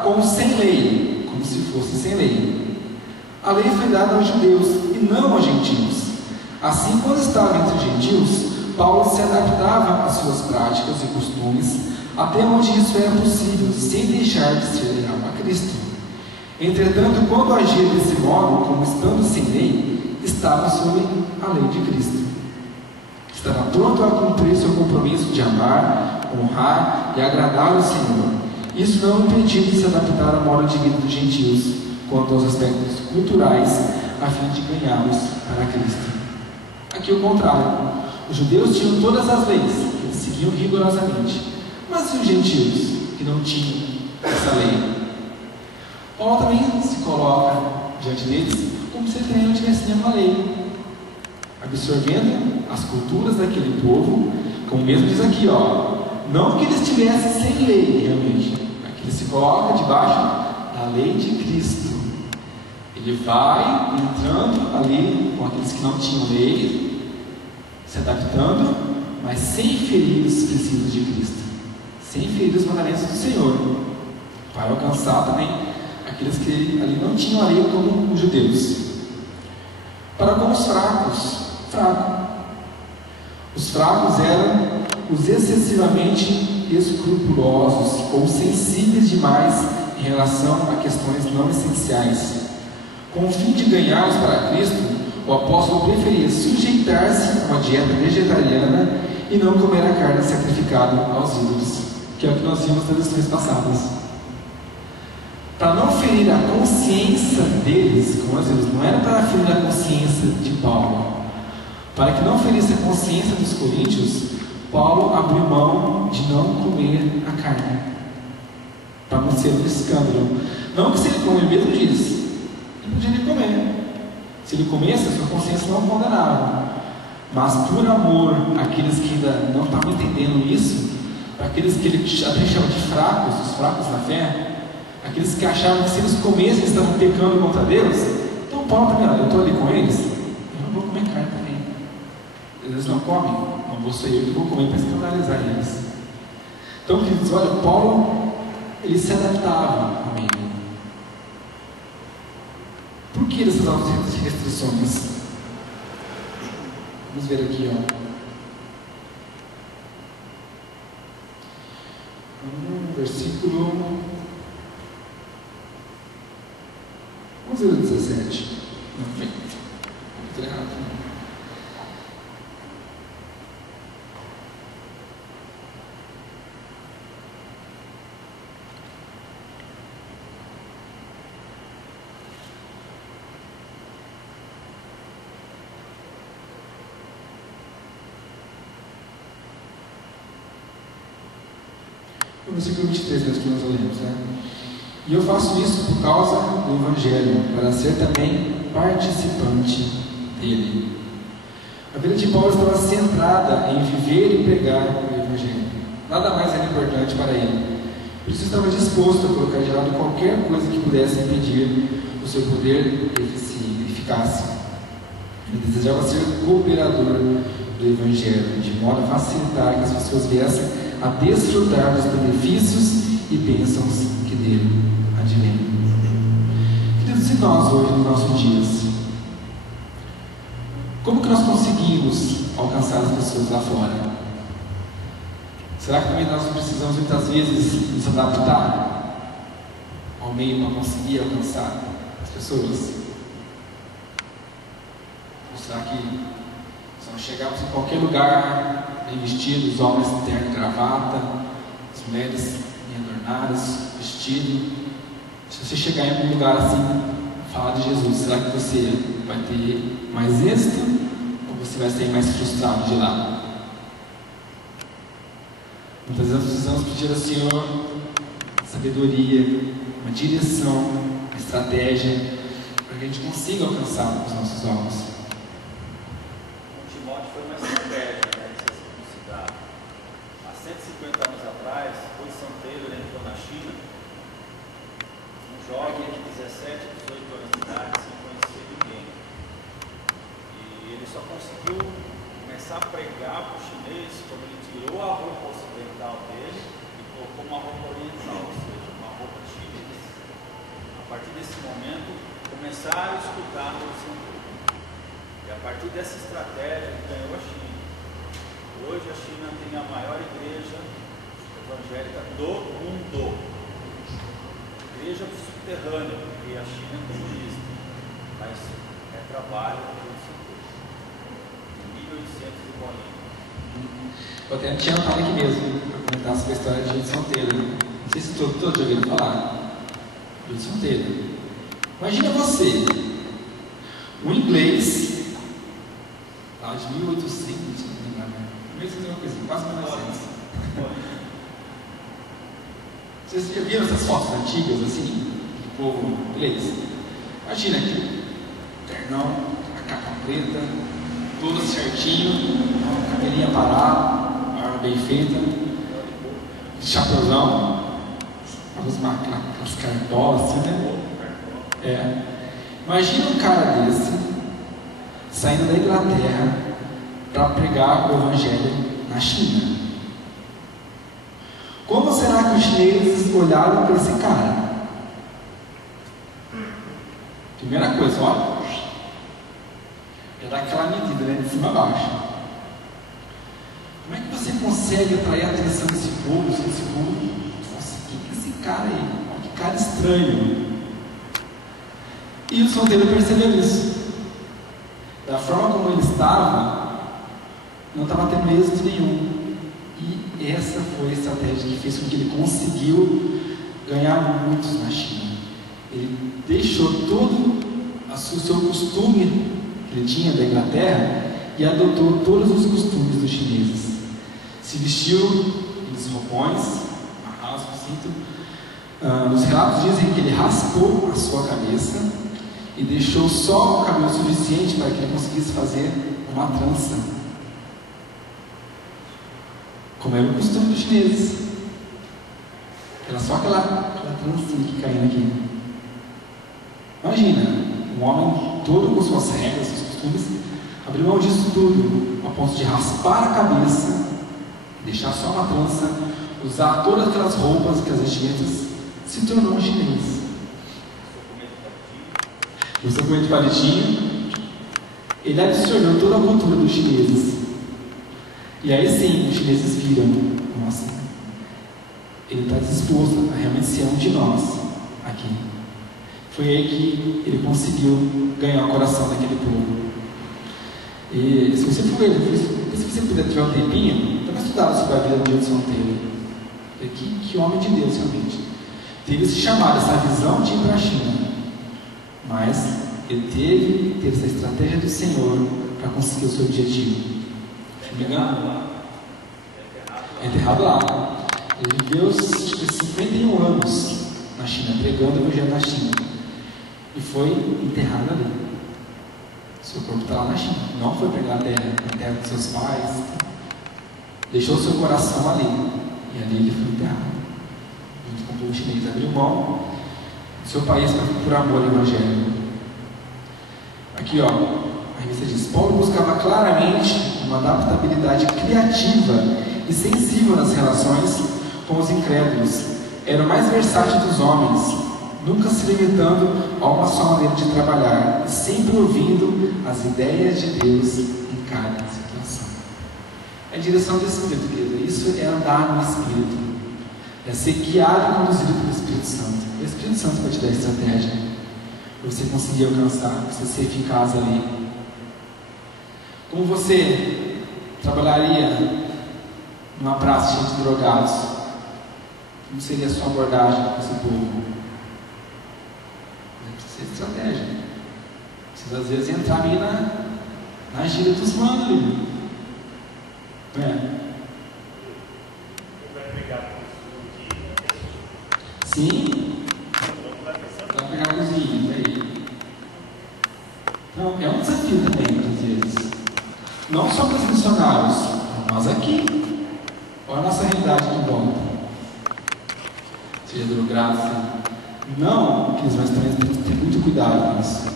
com sem lei, como se fosse sem lei. A lei foi dada aos judeus e não aos gentios. Assim, quando estava entre os gentios, Paulo se adaptava às suas práticas e costumes, até onde isso era possível, sem deixar de ser leal a Cristo. Entretanto, quando agia desse modo, como estando sem lei, estava sob a lei de Cristo. Estava pronto a cumprir seu compromisso de amar, honrar e agradar o Senhor. Isso não impediu de se adaptar ao modo de vida dos gentios, quanto aos aspectos culturais, a fim de ganhá-los para Cristo. Aqui o contrário. Os judeus tinham todas as leis, que eles seguiam rigorosamente. Mas e os gentios, que não tinham essa lei? Paulo também se coloca diante deles como se ele não tivesse nenhuma lei, absorvendo as culturas daquele povo, como mesmo diz aqui, não que eles estivessem sem lei realmente, aqui ele se coloca debaixo da lei de Cristo. Ele vai entrando ali com aqueles que não tinham lei, se adaptando, mas sem ferir os princípios de Cristo, sem ferir os mandamentos do Senhor, para alcançar também aqueles que ali não tinham a lei como os judeus. Para com os fracos, os fracos eram os excessivamente escrupulosos ou sensíveis demais em relação a questões não essenciais. Com o fim de ganhá-los para Cristo, o apóstolo preferia sujeitar-se a uma dieta vegetariana e não comer a carne sacrificada aos ídolos, que é o que nós vimos nas lições passadas. para não ferir a consciência deles, como nós vimos, não era para ferir a consciência de Paulo, para que não ferisse a consciência dos coríntios, Paulo abriu mão de não comer a carne, para não ser um escândalo. Não que se ele comer, mesmo diz, ele poderia comer. Se ele comesse, a sua consciência não condenava. Mas por amor àqueles que ainda não estavam entendendo isso, para aqueles que ele até chama de fracos, os fracos na fé, aqueles que achavam que se eles comessem, eles estavam pecando contra Deus. Então Paulo também, eu estou ali com eles, eu não vou comer carne também. Eles não comem, não vou ser eu que vou comer para escandalizar eles. Então, queridos, olha, Paulo, ele se adaptava ao meio. Por que essas restrições? Vamos ver aqui, versículo. Vamos ver o 17. Não, bem, estou errado. No versículo 23 mesmo que nós lemos, né? E eu faço isso por causa do Evangelho, para ser também participante dele. A vida de Paulo estava centrada em viver e pregar o Evangelho. Nada mais era importante para ele. Por isso estava disposto a colocar de lado qualquer coisa que pudesse impedir o seu poder eficácia. Ele desejava ser cooperador do Evangelho, de modo a facilitar que as pessoas viessem a desfrutar dos benefícios e bênçãos que dele advêm. Queridos, e nós hoje, nos nossos dias, como que nós conseguimos alcançar as pessoas lá fora? Será que também nós precisamos muitas vezes nos adaptar ao meio para conseguir alcançar as pessoas? Ou será que se nós chegarmos em qualquer lugar bem vestidos, os homens terno e gravata, as mulheres bem adornadas, vestido, se você chegar em algum lugar assim, falar de Jesus, será que você vai ter mais êxito ou você vai sair mais frustrado de lá? Muitas vezes nós precisamos pedir ao Senhor sabedoria, uma direção, uma estratégia, para que a gente consiga alcançar os nossos alvos. Foi uma estratégia, né, de ser circuncidado. Há 150 anos atrás, o santeiro entrou na China, um jovem de 17, 18 anos de idade, sem conhecer ninguém. E ele só conseguiu começar a pregar para o chinês quando ele tirou a roupa ocidental dele e colocou uma roupa oriental, ou seja, uma roupa chinesa. A partir desse momento, começaram a estudar o santeiro. E a partir dessa estratégia, ele ganhou a China. Hoje a China tem a maior igreja evangélica do mundo. Igreja subterrânea, porque a China é comunista, mas é trabalho do setor. 1.800 de bolinha. Vou até te anotar aqui mesmo, para comentar sobre a história de Júlio Sonteira. Não sei se todos já ouviram falar. Júlio Sonteira. Imagina você, um inglês, lá de 1800, se não me engano, mesma coisa, quase 1900. Vocês já viram essas fotos antigas assim, do povo inglês? Imagina aqui, ternão, a capa preta, tudo certinho, cabelinha parada, arma bem feita, chapeuzão, aquelas cartolas assim, né? Imagina um cara desse saindo da Inglaterra para pregar o Evangelho na China. Como será que os chineses olharam para esse cara? Primeira coisa, olha, é daquela medida, né, de cima a baixo. Como é que você consegue atrair a atenção desse povo? Nossa, quem é esse cara aí? Olha, que cara estranho. E o solteiro percebeu isso. Da forma como ele estava, não estava tendo êxito nenhum. E essa foi a estratégia que fez com que ele conseguiu ganhar muitos na China. ele deixou todo o seu costume que ele tinha da Inglaterra e adotou todos os costumes dos chineses. Se vestiu em roupões, amarrava o cinto. Os relatos dizem que ele raspou a sua cabeça e deixou só o cabelo suficiente para que ele conseguisse fazer uma trança, como era o costume dos chineses. Era só aquela trancinha que caía aqui. Imagina, um homem todo com suas regras, seus costumes, abriu mão disso tudo, a ponto de raspar a cabeça, deixar só uma trança, usar todas aquelas roupas, aquelas vestimentas, se tornou um chinês. O seu de palitinho, ele adicionou toda a cultura dos chineses. E aí sim, os chineses viram, nossa, ele está disposto a realmente ser um de nós aqui. Foi aí que ele conseguiu ganhar o coração daquele povo. E se você for ver, se você puder tiver um tempinho, dá uma estudada sobre a vida do Edson Taylor. Que homem de Deus realmente. Teve esse chamado, essa visão de ir para a China. Mas ele teve essa estratégia do Senhor para conseguir o seu objetivo. Se não me engano, é enterrado lá. Ele viveu 51 anos na China, pregando o evangelho na China. E foi enterrado ali. Seu corpo está lá na China. Não foi para a Inglaterra, na terra dos seus pais. Deixou seu coração ali. E ali ele foi enterrado. Junto com o povo chinês. Abriu mão do seu país por amor ao evangelho. Aqui, ó, a revista diz: Paulo buscava claramente uma adaptabilidade criativa e sensível nas relações com os incrédulos. Era o mais versátil dos homens, nunca se limitando a uma só maneira de trabalhar, e sempre ouvindo as ideias de Deus em cada situação. É a direção do Espírito, querido. Isso é andar no Espírito. É ser guiado e conduzido pelo Espírito Santo. O Espírito Santo vai te dar estratégia para você conseguir alcançar, você ser eficaz ali. Como você trabalharia numa praça cheia de drogados? Como seria a sua abordagem com esse povo? Precisa de estratégia. Precisa às vezes entrar ali na gira dos manos ali. Não é? Sim. Vai pegar cozinha, aí. Então, é um desafio também, às vezes. Não só para os missionários, nós aqui. Olha a nossa realidade de volta. Seja drogado, não, que nós também temos que ter muito cuidado com isso.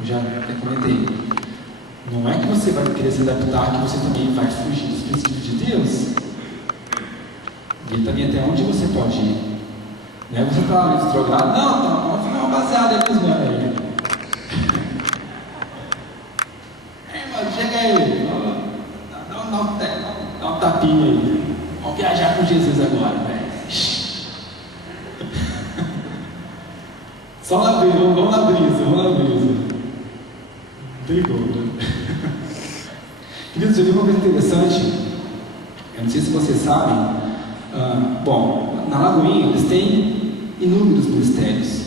Eu já comentei. Não é que você vai querer se adaptar, que você também vai fugir dos princípios de Deus. E também até onde você pode ir. Não é você está lá drogado, não, vamos ficar uma baseada aí com os meus aí. Mano, chega aí, dá um tapinha aí. Vamos viajar com Jesus agora, velho. Só na brisa, vamos na brisa. Não tem como, né? Queridos, eu vi uma coisa interessante. Eu não sei se vocês sabem. Bom, na Lagoinha eles têm inúmeros ministérios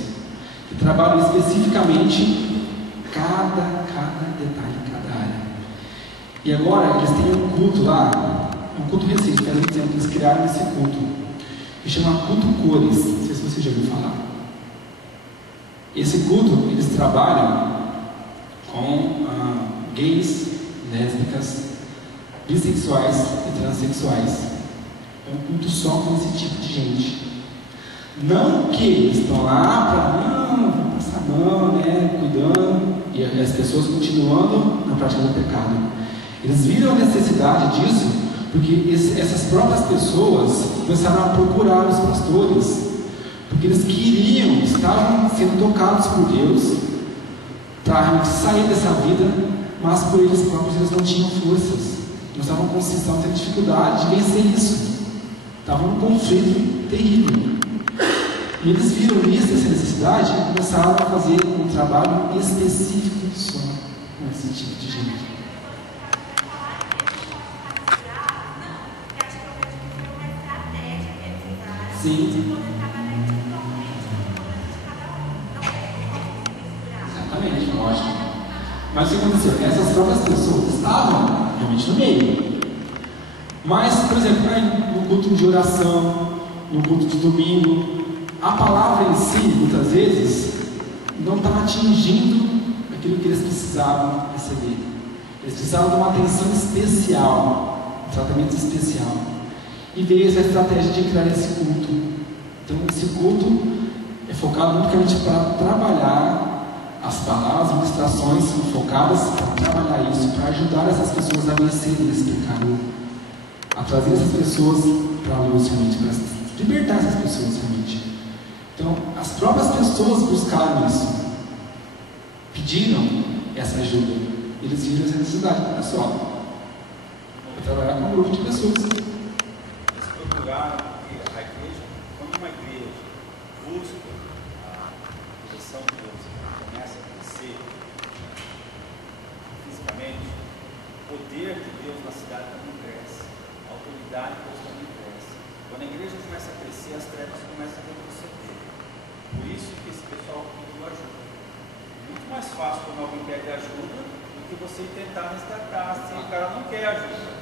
que trabalham especificamente cada detalhe, cada área. E agora eles têm um culto lá, um culto recente, faz um tempo que eles criaram esse culto, que chama Culto Cores. Não sei se você já ouviu falar. Esse culto, eles trabalham com gays, lésbicas, bissexuais e transexuais. É um culto só com esse tipo de gente. Não que eles estão lá para passar a mão, né, cuidando, e as pessoas continuando na prática do pecado. Eles viram a necessidade disso porque essas próprias pessoas começaram a procurar os pastores, porque eles estavam sendo tocados por Deus para sair dessa vida, mas por eles próprios eles não tinham forças, não estavam com tendo dificuldade de vencer isso, estavam num conflito terrível. E eles viram isso, essa necessidade, e começaram a fazer um trabalho específico só com esse tipo de gente. Sim. Mas o que aconteceu? Essas próprias pessoas estavam realmente no meio. Mas, por exemplo, no culto de oração, no culto de domingo, a palavra em si, muitas vezes, não estava atingindo aquilo que eles precisavam receber. Eles precisavam de uma atenção especial, um tratamento especial. E veio essa estratégia de criar esse culto. Então, esse culto é focado unicamente para trabalhar as palavras, as ministrações são focadas para trabalhar isso, para ajudar essas pessoas a vencerem esse pecado, a trazer essas pessoas para a luz realmente, para libertar essas pessoas realmente. Então, as próprias pessoas buscaram isso, pediram essa ajuda, eles viram essa necessidade, olha só, para trabalhar com um grupo de pessoas. Eles procuraram que a igreja, quando uma igreja busca a direção de Deus, começa a crescer fisicamente, o poder de Deus na cidade também cresce, a autoridade de Deus também cresce. Quando a igreja começa a crescer, as trevas começam a retroceder. Por isso que esse pessoal pediu ajuda. Muito mais fácil quando alguém pede ajuda do que você tentar resgatar se o cara não quer ajuda.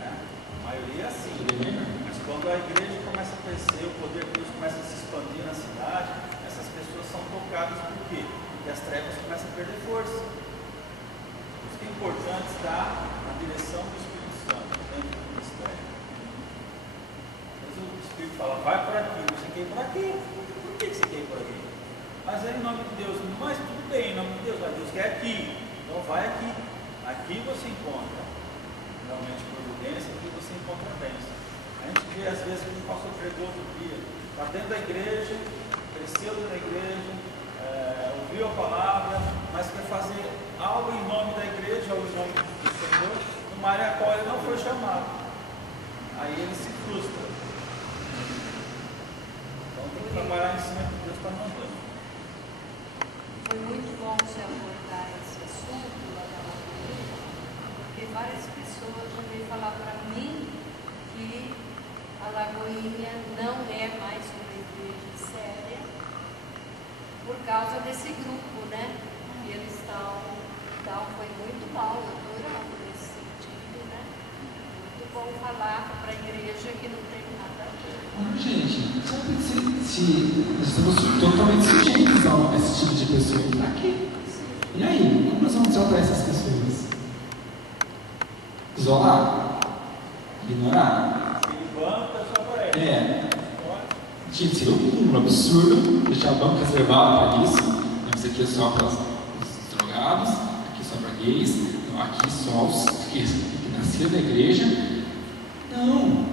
A maioria é assim. Mas quando a igreja começa a crescer, o poder de Deus começa a se expandir na cidade, essas pessoas são tocadas por quê? Porque as trevas começam a perder força. Por isso que é importante estar na direção do Espírito Santo dentro do ministério. Mas o Espírito fala, vai por aqui, você quer ir por aqui. Por que você quer ir por aqui? Mas é em nome de Deus, mas tudo bem, em nome de Deus, mas Deus quer aqui, então vai aqui. Aqui você encontra realmente providência, aqui você encontra bênção. A gente vê às vezes que o pastor pregou outro dia, está dentro da igreja, cresceu dentro da igreja, ouviu a palavra, mas quer fazer algo em nome da igreja ou em nome do Senhor, numa área a qual ele não foi chamado. Aí ele se frustra. Então tem que trabalhar em cima do que Deus está mandando. Foi muito bom você abordar esse assunto lá na Lagoinha, porque várias pessoas já veio falar para mim que a Lagoinha não é mais uma igreja séria por causa desse grupo, né? E eles estão, foi muito bom, eu adorando nesse sentido, né? Muito bom falar para a igreja que não tem nada a ver. Gente, sabe se nós estamos totalmente sujeitos a esse tipo de pessoa para quê? E aí, como nós vamos tratar essas pessoas? Isolar? Ignorar? Gente, seria um absurdo deixar o banco reservado para isso. Então, isso aqui é só para os drogados, aqui só para gays, então, aqui só os que nasceram da igreja. Não!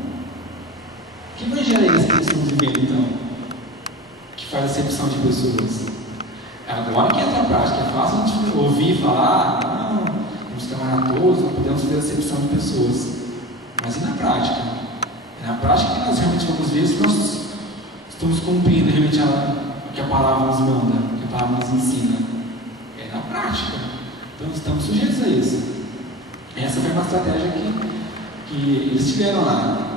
Que evangelho é esse que estamos vivendo então? Que faz acepção de pessoas. Agora que entra a prática, é fácil a gente ouvir falar, não, temos que amar a todos, não podemos fazer acepção de pessoas. Mas e na prática? É na prática que nós realmente vamos ver se nós estamos cumprindo realmente o que a palavra nos manda, o que a palavra nos ensina. É na prática. Então estamos sujeitos a isso. Essa foi uma estratégia que eles tiveram lá.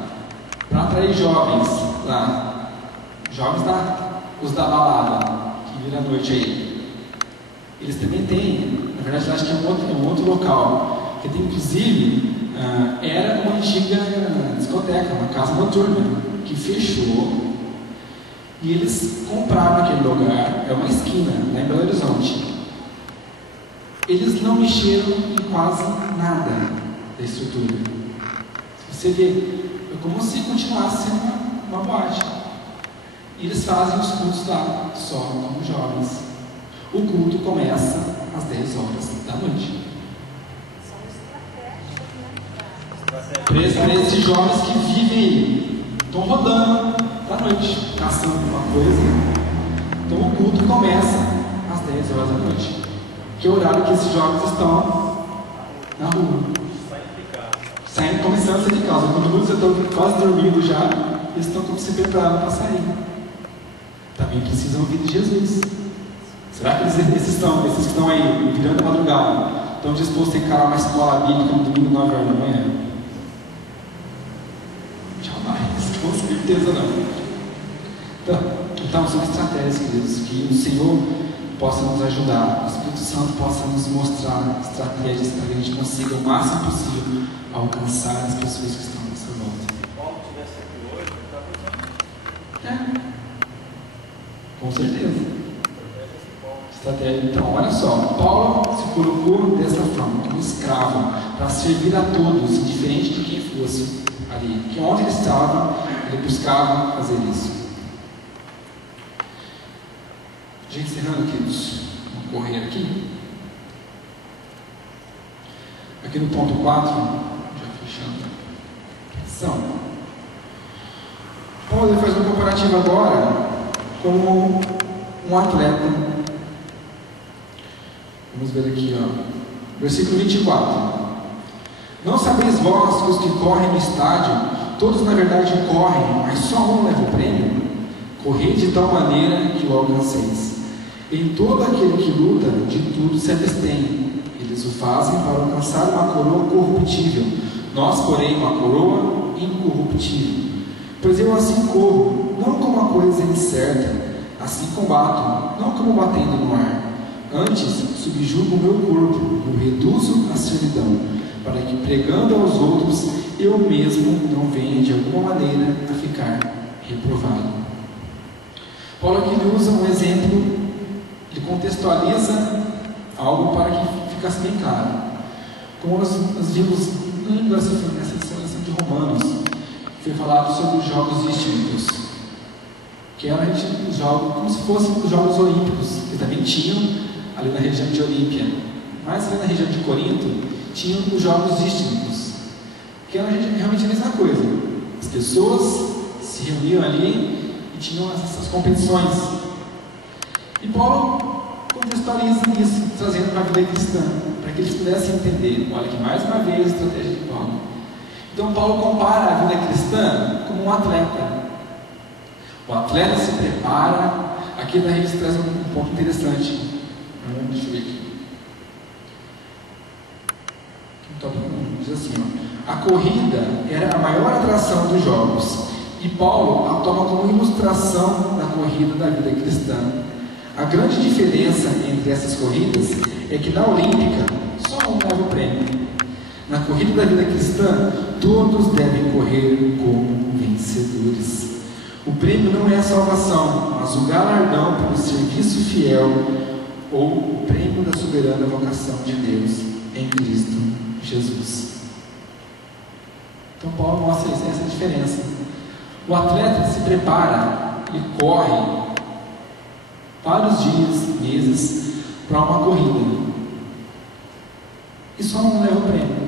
Para atrair jovens lá, jovens os da balada, que vira a noite aí. Eles também têm, na verdade, acho que é um outro local, que tem, inclusive, era uma antiga discoteca, uma casa noturna, que fechou, e eles compraram aquele lugar, é uma esquina, lá em Belo Horizonte. Eles não mexeram em quase nada da estrutura. Se você vê, é como se continuasse sendo uma boate. E eles fazem os cultos lá, só como jovens. O culto começa às 10 horas da noite. São estratégias, né? Para esses jovens que vivem aí, estão rodando da noite, caçando uma coisa. Então o culto começa às 10 horas da noite, que é o horário que esses jovens estão na rua. Saindo, começando a sair de casa. Quando muitos estão quase dormindo já, eles estão se preparando para sair. Também precisam ouvir de Jesus. Será que esses que estão aí, virando a madrugada, estão dispostos a encarar uma escola bíblica no domingo 9 horas da manhã? Jamais, com certeza não. Então são estratégias, queridos, que o Senhor possa nos ajudar, o Espírito Santo possa nos mostrar estratégias para que a gente consiga o máximo possível alcançar as pessoas que estão à nossa volta. Se Paulo estivesse aqui hoje, ele estava usando isso. Com certeza. Estratégia. Então, olha só, Paulo se colocou dessa forma, como escravo, para servir a todos, indiferente de quem fosse ali. Que onde ele estava, ele buscava fazer isso. Gente, encerrando, queridos, vamos correr aqui. Aqui no ponto 4, já fechando a questão. Paulo ele faz uma comparativa agora com um atleta. Vamos ver aqui, versículo 24. Não sabeis vós que os que correm no estádio, todos na verdade correm, mas só um leva o prêmio? Correi de tal maneira que o alcanceis. Em todo aquele que luta, de tudo se abstém. Eles o fazem para alcançar uma coroa corruptível. Nós, porém, uma coroa incorruptível. Pois eu assim corro, não como uma coisa incerta, assim combato, não como batendo no ar. Antes, subjugo o meu corpo, o reduzo à servidão, para que, pregando aos outros, eu mesmo não venha de alguma maneira a ficar reprovado. Paulo aqui usa um exemplo, ele contextualiza algo para que ficasse bem claro. Como nós vimos nessa lição de Romanos, foi falado sobre os jogos distintos, que eram os jogos como se fossem os Jogos Olímpicos, que também tinham ali na região de Olímpia, mas ali na região de Corinto tinham os jogos distintos, que eram realmente a mesma coisa. As pessoas se reuniam ali e tinham essas competições. E Paulo contextualiza isso, trazendo para a vida cristã, para que eles pudessem entender. Olha que mais uma vez a estratégia de Paulo. Então Paulo compara a vida cristã como um atleta. O atleta se prepara. Aqui daí ele traz um ponto interessante. Deixa eu ver aqui. Diz assim, a corrida era a maior atração dos jogos, e Paulo a toma como ilustração da corrida da vida cristã. A grande diferença entre essas corridas é que na Olímpica só um leva o prêmio. Na corrida da vida cristã, todos devem correr como vencedores. O prêmio não é a salvação, mas o galardão pelo serviço fiel, ou o prêmio da soberana vocação de Deus em Cristo Jesus. Então Paulo mostra essa diferença. O atleta se prepara e corre vários dias, meses, para uma corrida, e só não leva o prêmio.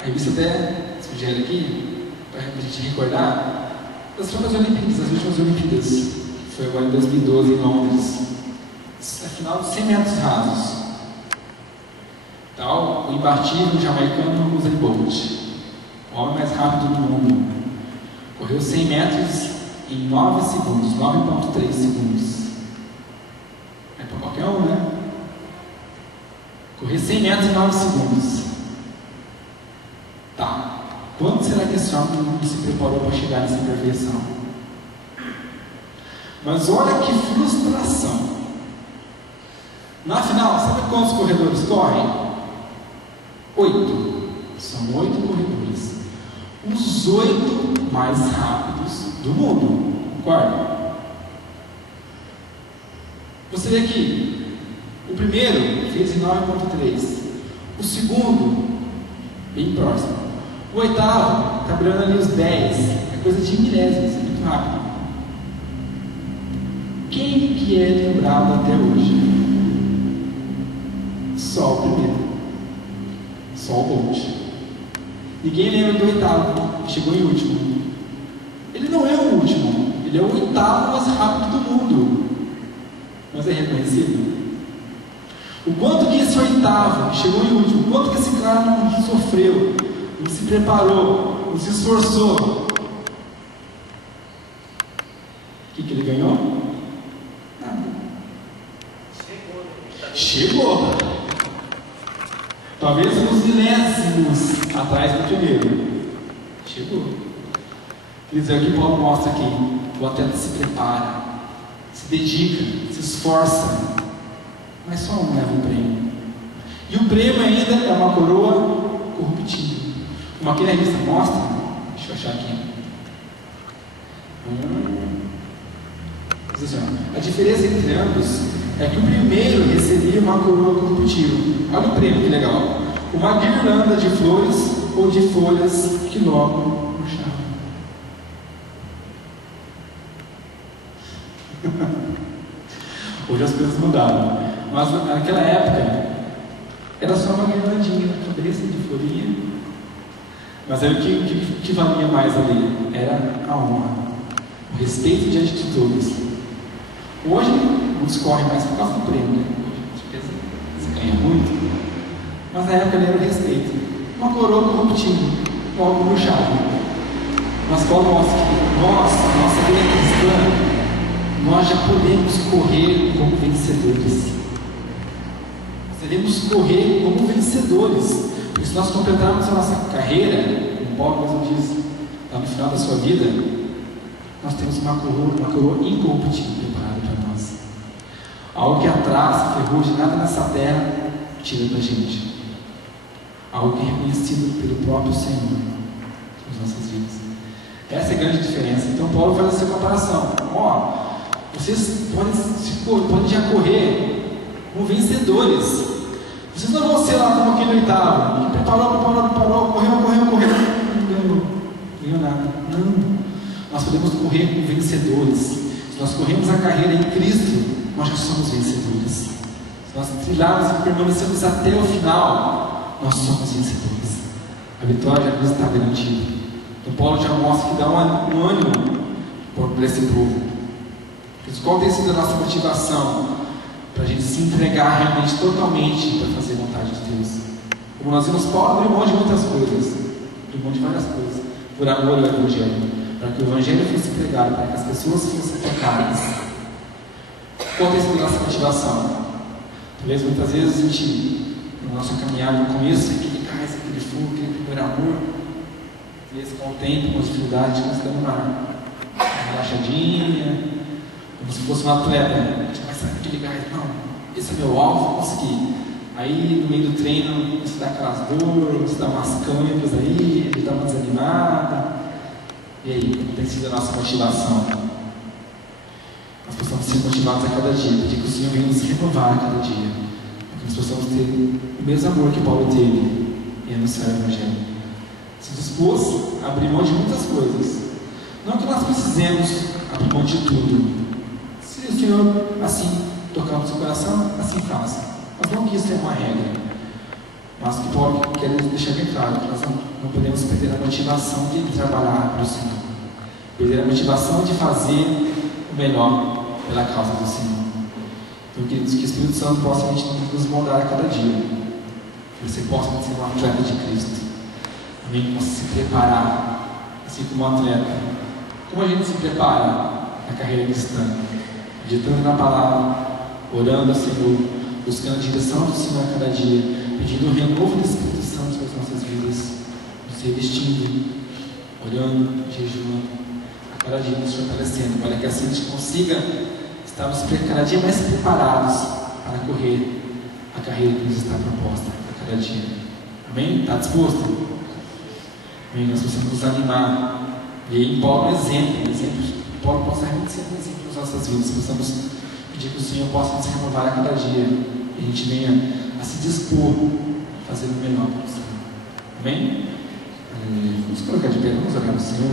A revista até sugere aqui, para a gente recordar, das últimas Olimpíadas, foi agora em 2012 em Londres, a final de 100 metros rasos. Então, o imbatível jamaicano Usain Bolt, o homem mais rápido do mundo, correu 100 metros em 9 segundos, 9,3 segundos. É para qualquer um, né? Correr 100 metros em 9 segundos. Tá. Quanto será que esse homem se preparou para chegar nessa perfeição? Mas olha que frustração. Na final, sabe quantos corredores correm? 8. São 8 corredores. Os 8 mais rápidos do mundo. Concorda? Você vê aqui. O primeiro fez em 9,3. O segundo, bem próximo. O oitavo está beirando ali os 10. É coisa de milésimos, é muito rápido. Quem que é lembrado até hoje? Só o primeiro. Só o Bolt. Ninguém lembra do oitavo, que chegou em último. Ele não é o último, ele é o oitavo mais rápido do mundo. Mas é reconhecido? O quanto que esse oitavo, que chegou em último, o quanto que esse cara não sofreu, não se preparou, não se esforçou. O que ele ganhou? Nada. Chegou. Talvez uns milésimos atrás do primeiro. Chegou. Quer dizer, o que Paulo mostra aqui? o atleta se prepara, se dedica, se esforça, mas só um leva o prêmio. E o prêmio ainda é uma coroa corruptível. Como aqui na revista mostra, deixa eu achar aqui. A diferença entre ambos é que o primeiro receberia uma coroa corruptível. Olha o prêmio, que legal. Uma guirlanda de flores ou de folhas que logo murchavam. Hoje as coisas mudaram, mas naquela época era só uma guirlandinha na cabeça de florinha. Mas era o que valia mais ali, era a honra, o respeito diante de todos. Hoje não discorre mais por causa do prêmio, né? Hoje você ganha muito, mas na época era o respeito. Uma coroa corruptível, logo murchado. Mas qual mostra que nossa vida cristã, nós já podemos correr como vencedores. Podemos correr como vencedores. Porque se nós completarmos a nossa carreira, como Paulo mesmo diz, lá no final da sua vida, nós temos uma coroa incorruptível preparada para nós. Algo que a traça, ferrugem, nada nessa terra tira da gente. Algo que é reconhecido pelo próprio Senhor nas nossas vidas. Essa é a grande diferença. Então Paulo faz essa comparação. Vocês podem já correr como vencedores. Vocês não vão ser lá como aquele oitavo, que preparou, correu, não ganhou nada. Não. Nós podemos correr como vencedores. Se nós corremos a carreira em Cristo, nós já somos vencedores. Se nós trilharmos e permanecemos até o final, nós somos vencedores. A vitória já está garantida. Então Paulo já mostra que dá um ânimo para esse povo. Qual tem sido a nossa motivação para a gente se entregar realmente, totalmente, para fazer a vontade de Deus? Como nós vimos, Paulo abriu mão de muitas coisas, abriu mão de várias coisas, por amor ao Evangelho, para que o Evangelho fosse pregado, para que as pessoas fossem tocadas. Qual tem sido a nossa motivação? Talvez muitas vezes a gente, na nossa caminhada, no começo, aquele gás, aquele fogo, aquele primeiro amor, às vezes com o tempo, com as dificuldades, nós damos uma relaxadinha, como se fosse um atleta, a gente vai sair daquele gás, não, esse é meu alvo, vou conseguir. Aí no meio do treino você dá aquelas dores, você dá umas câimbras aí, a gente dá uma desanimada. E aí, como tem sido a nossa motivação? Nós possamos ser motivados a cada dia, pedir que o Senhor venha nos renovar a cada dia, para que nós possamos ter o mesmo amor que Paulo teve em anunciar o Evangelho. Se dispôs a abrir mão de muitas coisas. Não que nós precisemos abrir mão de tudo. Se o Senhor assim tocar no seu coração, assim faça. Mas não que isso é uma regra. Mas que Paulo quer deixar bem claro que nós não podemos perder a motivação de trabalhar para o Senhor. Perder a motivação de fazer o melhor pela causa do Senhor. Então, queridos, que o Espírito Santo possa nos moldar a cada dia. Que você possa ser um atleta de Cristo. Amém? Que possa se preparar, assim como um atleta. Como a gente se prepara na carreira cristã? Meditando na palavra, orando ao Senhor, buscando a direção do Senhor a cada dia, pedindo o renovo do Espírito Santo sobre as nossas vidas, nos revestindo, orando, jejuando, a cada dia nos fortalecendo, para que assim a gente consiga estarmos cada dia mais preparados para correr a carreira que nos está proposta a cada dia. Amém? Está disposto? Amém? Nós precisamos nos animar. E aí, Paulo é um exemplo. Paulo possa realmente ser um exemplo nas nossas vidas. Possamos pedir que o Senhor possa nos renovar a cada dia. E a gente venha a se dispor a fazer o melhor para o Senhor. Amém? Vamos colocar de pé, vamos orar ao Senhor.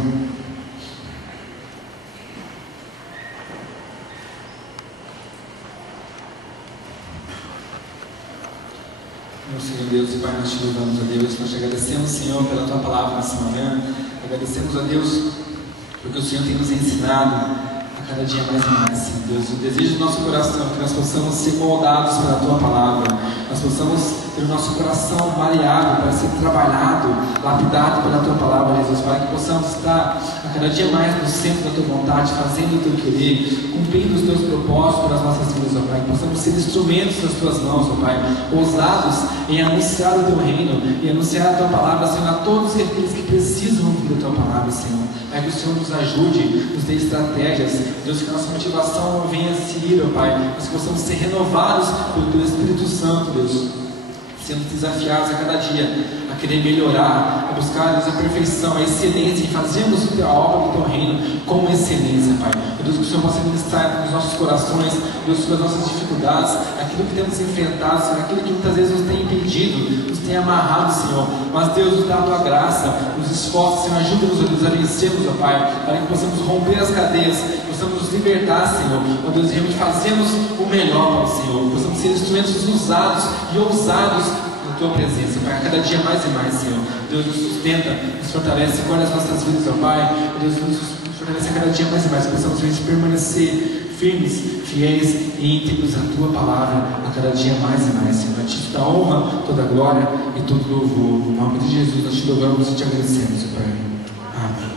Meu Senhor Deus e Pai, nós te louvamos, a Deus, nós te agradecemos, Senhor, pela Tua palavra nessa manhã, agradecemos a Deus, porque o Senhor tem nos ensinado a cada dia mais e mais, Senhor Deus, o desejo do nosso coração é que nós possamos ser moldados pela Tua palavra, nós nós possamos ter o nosso coração maleável para ser trabalhado, lapidado pela Tua palavra, Jesus, Pai, que possamos estar a cada dia mais no centro da Tua vontade, fazendo o Teu querer, cumprindo os Teus propósitos nas nossas vidas, ó Pai, que possamos ser instrumentos das Tuas mãos, ó Pai, ousados em anunciar o Teu reino, e anunciar a Tua palavra, Senhor, a todos aqueles que precisam ouvir a Tua palavra, Senhor. Pai, que o Senhor nos ajude, nos dê estratégias, Deus, que a nossa motivação não venha a se ir, ó Pai, mas que possamos ser renovados pelo Teu Espírito Santo, Deus, sendo desafiados a cada dia a querer melhorar, a buscar, Deus, a perfeição, a excelência, em fazermos a obra do Teu reino com excelência, Pai. Deus, que o Senhor possa ministrar nos nossos corações, Deus, sobre as nossas dificuldades, aquilo que temos enfrentado, Senhor, aquilo que muitas vezes nos tem impedido, nos tem amarrado, Senhor. Mas Deus, nos dá a Tua graça, nos esforços, Senhor, ajuda-nos, Deus, a vencermos, ó Pai, para que possamos romper as cadeias, possamos nos libertar, Senhor, ó Deus, e realmente fazemos o melhor, Senhor, possamos ser instrumentos usados e ousados na Tua presença, Pai, a cada dia mais e mais, Senhor. Deus, nos sustenta, nos fortalece, guarda as nossas vidas, ó Pai, Deus, nos fortalece a cada dia mais e mais, possamos permanecer firmes, fiéis e íntegros à Tua palavra a cada dia mais e mais, Senhor. A Ti toda a honra, toda a glória e todo o louvor. No nome de Jesus nós Te louvamos e Te agradecemos, Pai. Amém.